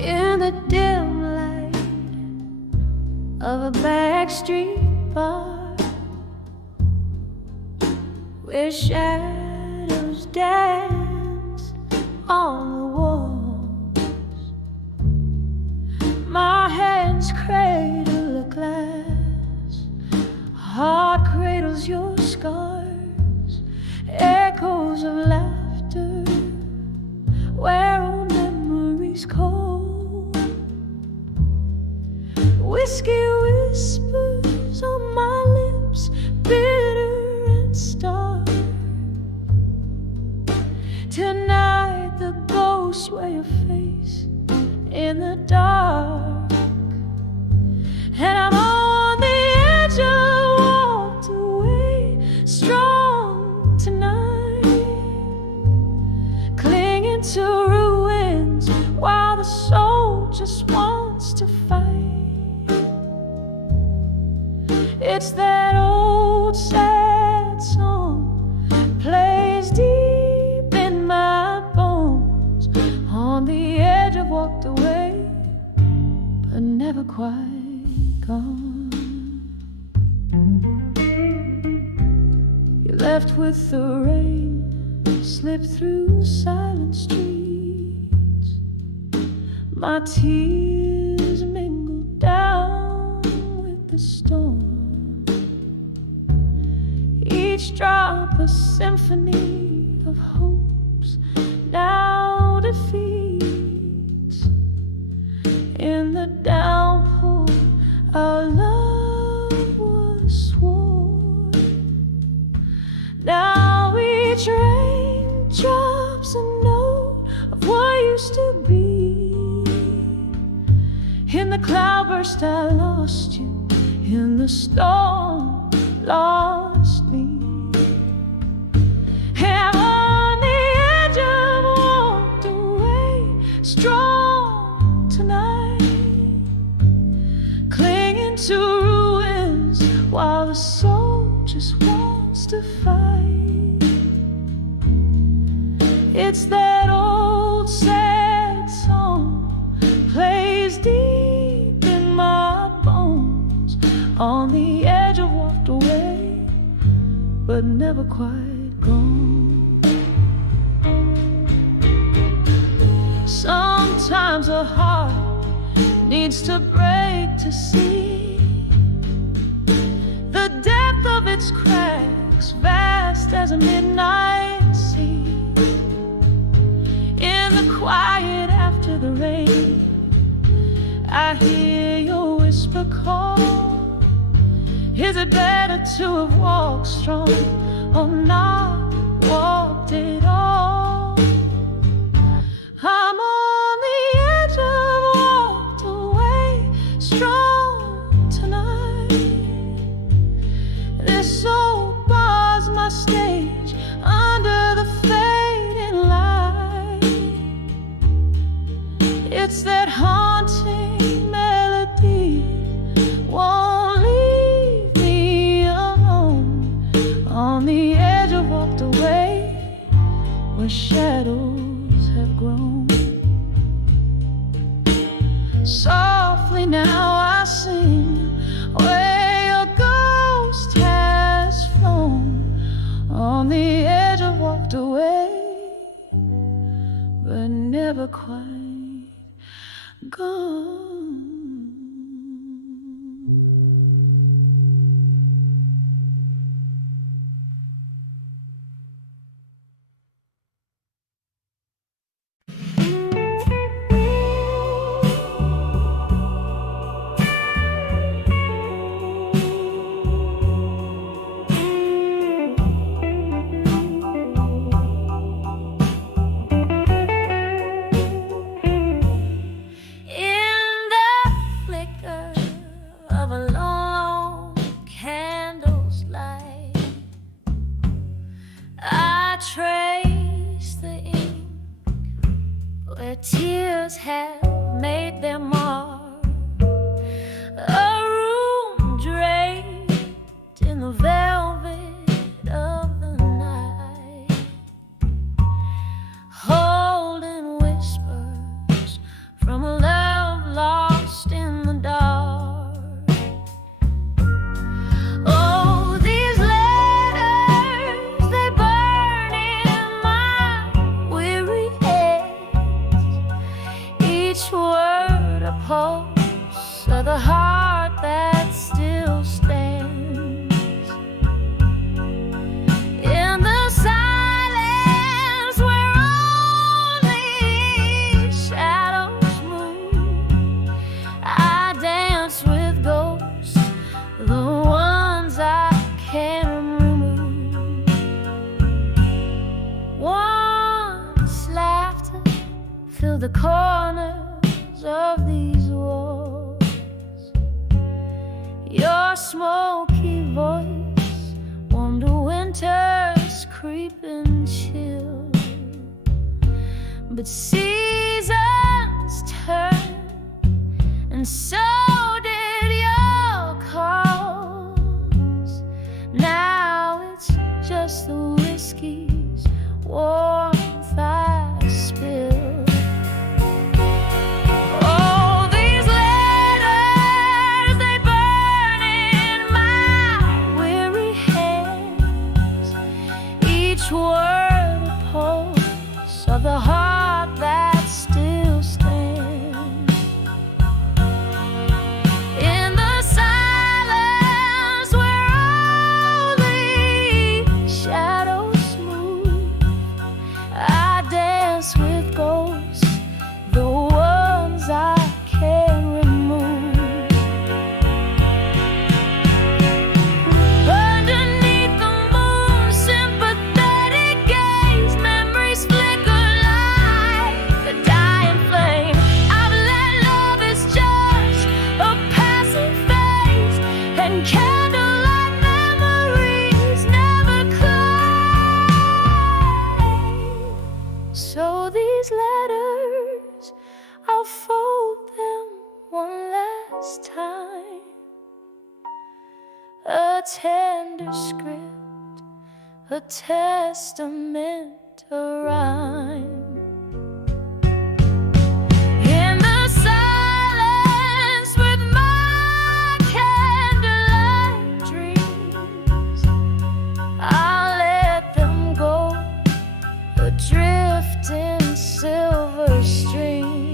In the dim light of a backstreet bar, where shadows dance on the walls, my hands cradle a glass, heart cradles your scars, echoes of laughter where old memories cold. Whiskey whispers on my lips, bitter and stark. Tonight the ghosts wear your face in the dark, and I'm on the edge. I walked away strong tonight, clinging to ruins while the soul just wants to fight. It's that old sad song plays deep in my bones. On the edge I've walked away, but never quite gone. You left with the rain, slipped through silent streets. My tears mingled down with the storm, each drop a symphony of hopes now defeats. In the downpour our love was sworn. Now each rain drops a note of what used to be. In the cloudburst I lost you, in the storm lost me. And on the edge I've walked away strong tonight, clinging to ruins while the soul just wants to fight. It's that old sad song plays deep in my bones. On the edge I've walked away, but never quite gone. Sometimes a heart needs to break to see the depth of its cracks, vast as a midnight sea. In the quiet after the rain, I hear your whisper call. Is it better to have walked strong or not walked at all? I'm on the edge, I've walked away strong tonight. This old bar's my stage under the fading light. It's that haunting melody won't leave me alone. On the edge I walked away where shadows have grown. Softly now I sing where your ghost has flown. On the edge I walked away, but never quite gone. Tears have made their mark. A room draped in the velvet of the night, holding whispers from a love lost in the dark. Oh, these letters, they burn in my weary head. Each word a pulse of the heart that still stands. In the silence where only shadows move, I dance with ghosts, the ones I can't remove. Once laughter filled the corners of these walls. Your smoky voice warmed a winter's creeping chill. But seasons turn, and so did your calls. Now it's just the whiskey's warmth I spill. Word a pulse of the heart that still stands. In the silence where only shadows move, I dance with ghosts, the ones I can't remove. Candlelight memories never cry. So these letters, I'll fold them one last time. A tender script, a testament, a rhyme. Drift in silver streams.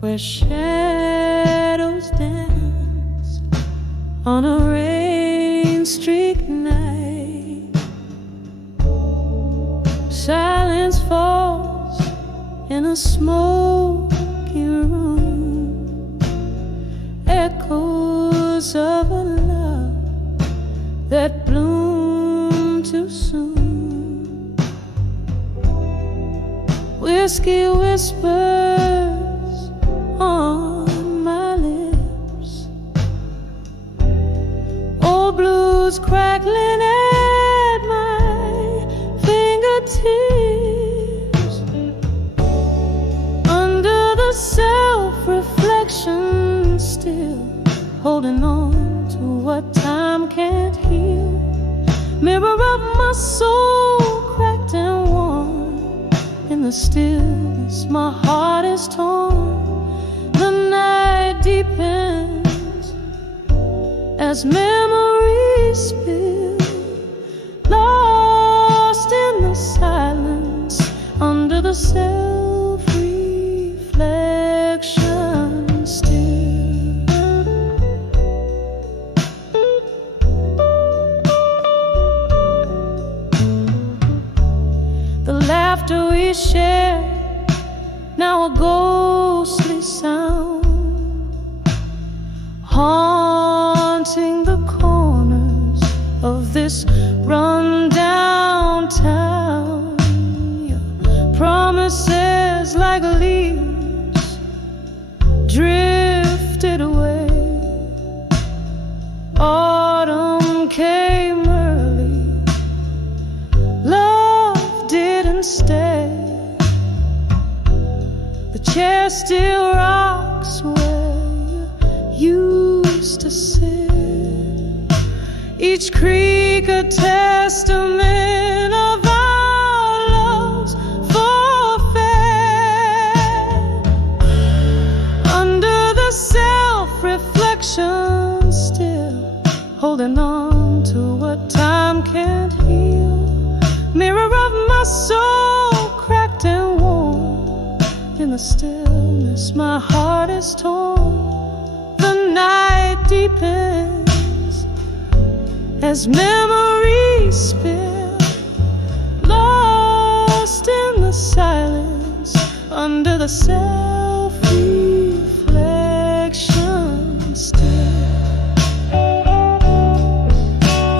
Where shadows dance on a rain-streaked night, silence falls in a smoky room, echoes of a love whiskey whispers on my lips, old blues crackling at my fingertips. Under the self-reflection, still holding on to what time can't heal. Mirror of my soul, cracked and worn. In the stillness, my heart is torn. The night deepens as memories spill, lost in the silence under the self-reflection still. Laughter we shared, now a ghostly sound, haunting the corners of this run-down town. Your promises like leaves drifted away. Autumn came early, stay. The chair still rocks where you used to sit. Each creak a testament of our love's forfeit. Under the self-reflection, still holding on to what time can't heal. Mirror of my soul, cracked and worn. In the stillness, my heart is torn. The night deepens as memories spill, lost in the silence under the self-reflection still.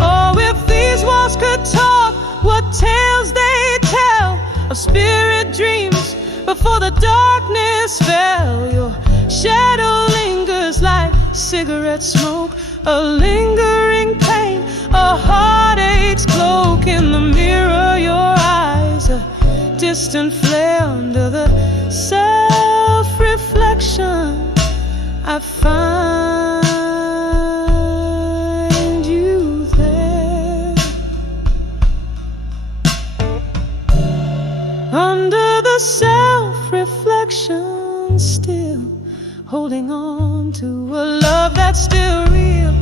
Oh, if these walls could talk, what tales they tell of spirit dreams before the darkness fell. Your shadow lingers like cigarette smoke, a lingering pain, a heartache's cloak. In the mirror, your eyes, a distant flare under the self-reflection. I find you there. Under the self-reflection, still holding on to a love that's still real.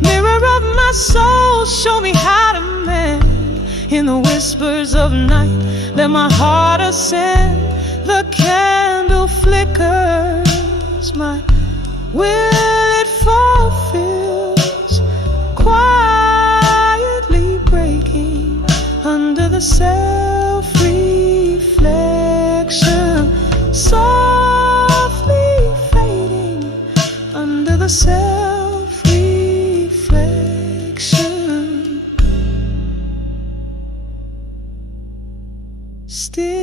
Mirror of my soul, show me how to mend. In the whispers of night, let my heart ascend. The candle flickers, my will it fulfills, quietly breaking under the self-reflection, softly fading under the self-reflection still.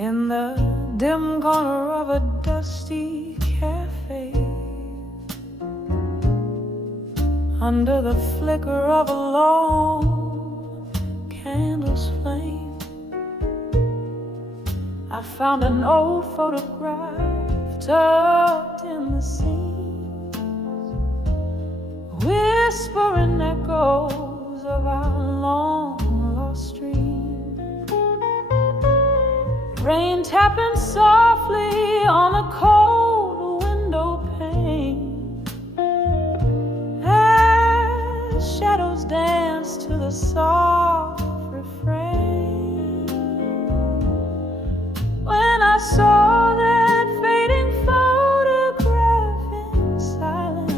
In the dim corner of a dusty cafe, under the flicker of a long candle's flame, I found an old photograph tucked in the seams, whispering echoes of our long lost dreams. Rain tapping softly on the cold window pane, as shadows dance to the soft refrain. I saw that fading photograph in silence.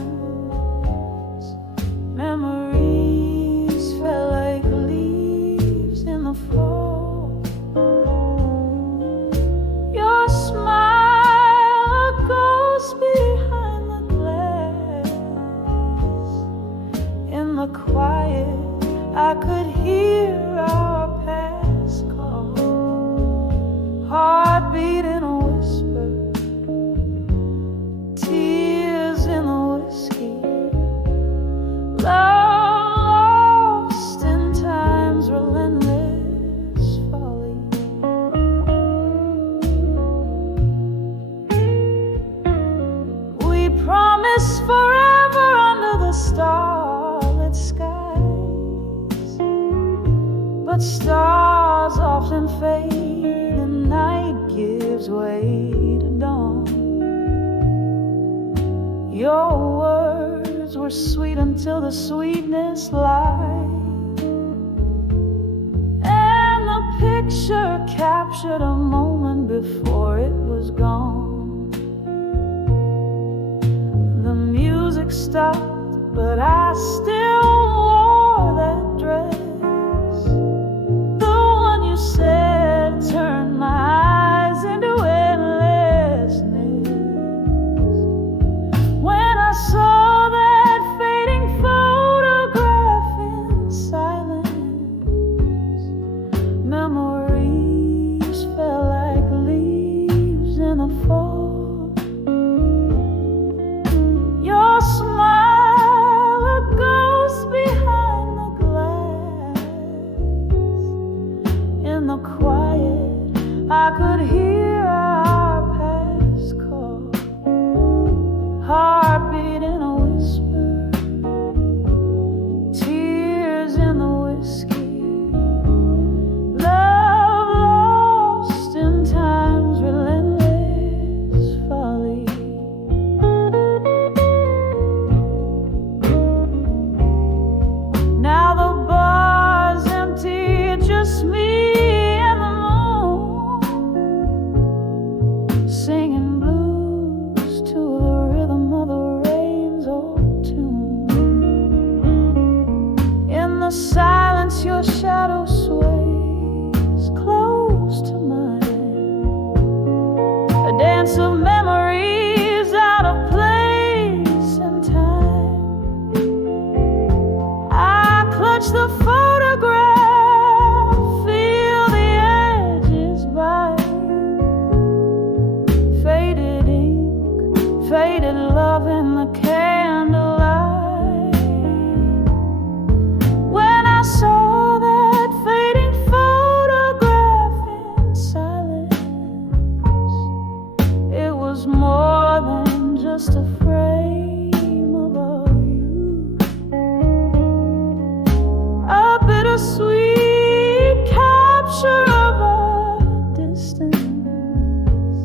I could hear our past call, heartbeat in a whisper, tears in the whiskey, love lost in time's relentless folly. We promised forever under the starlit skies, but stars often fade and night gives way to dawn. Your words were sweet until the sweetness lied, and the picture captured a moment before it was gone. The music stopped, but I still wore that dress, the one you said turned my eyes into endlessness. When I saw that fading photograph in silence, memories fell like leaves in the fall. Your smile, a ghost behind the glass. In the quiet, I could hear our past call, heartbeat in a whisper, tears in the whiskey, love lost in time's relentless folly. Now the bar's empty, just me and the moon, singing blues to the rhythm of the rain's old tune. In the silence, your shadow sways close to mine, a dance of memories out of place and time. I clutch the photograph, feel the edges bite, faded ink, faded love in the candlelight. When I saw that fading photograph in silence, it was more than just a frame of our youth, a bittersweet capture of our distance,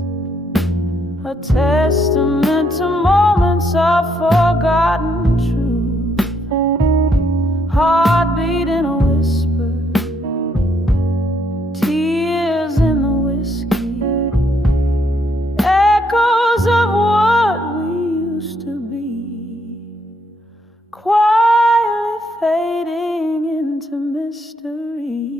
a testament to moments of forgotten truth, heartbeat in a whisper, tears in the whiskey, echoes of what we used to be, quietly fading into mystery.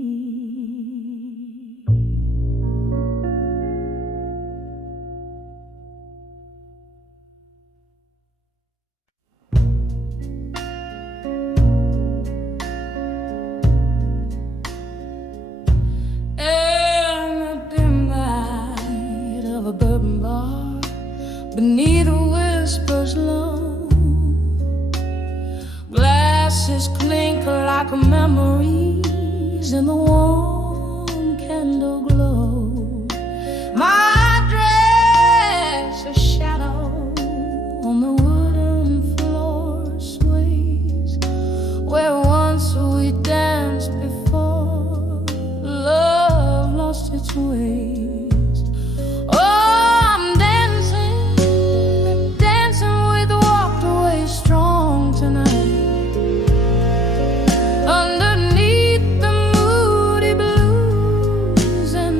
In the dim light of a bourbon bar, beneath a whisper's low, glasses clink like memories in the warm candle glow. My dress, a shadow on the wooden floor sways, where once we danced before love lost its ways. Oh, I'm dancing, dancing with walked away strong tonight, underneath the moody blues and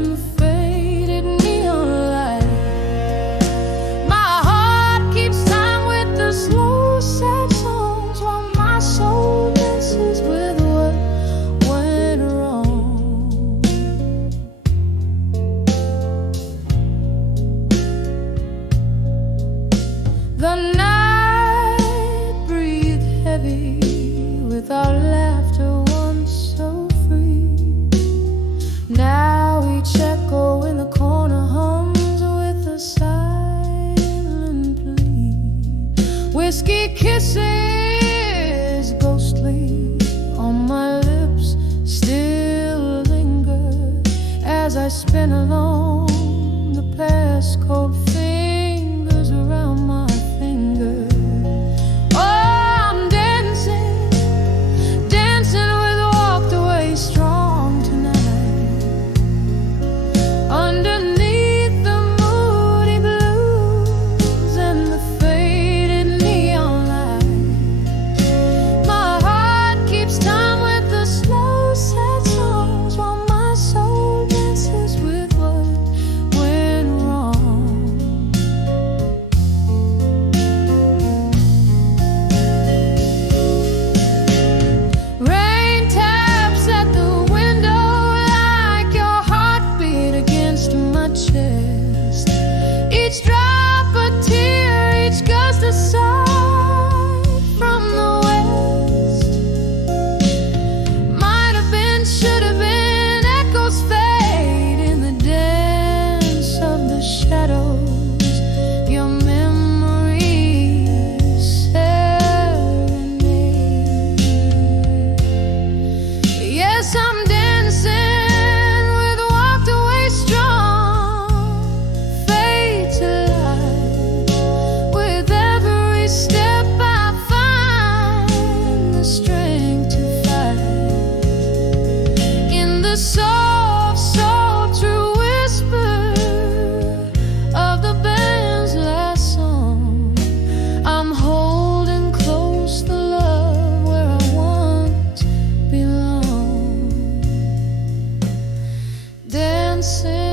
kisses ghostly on my lips still linger as I spin along the past, cold fingers around my finger. Oh, I'm dancing, dancing with walked away strong tonight. Underneath the moody blues and the faded neon light, my heart keeps time with the slow, sad songs while my soul dances with what went wrong. Rain taps at the window like your heartbeat against my chest. Each drop a tear, each gust a sigh from the west. Might have been, should have been, echoes fade in the dance of the shadows. Your memory serenade. Yes, I'm dancing with walked away strong, fade to life. With every step I find the strength to fight. In the soft, soft, true whisper of the band's last song, I'm holding close the love where I once belonged. Dancing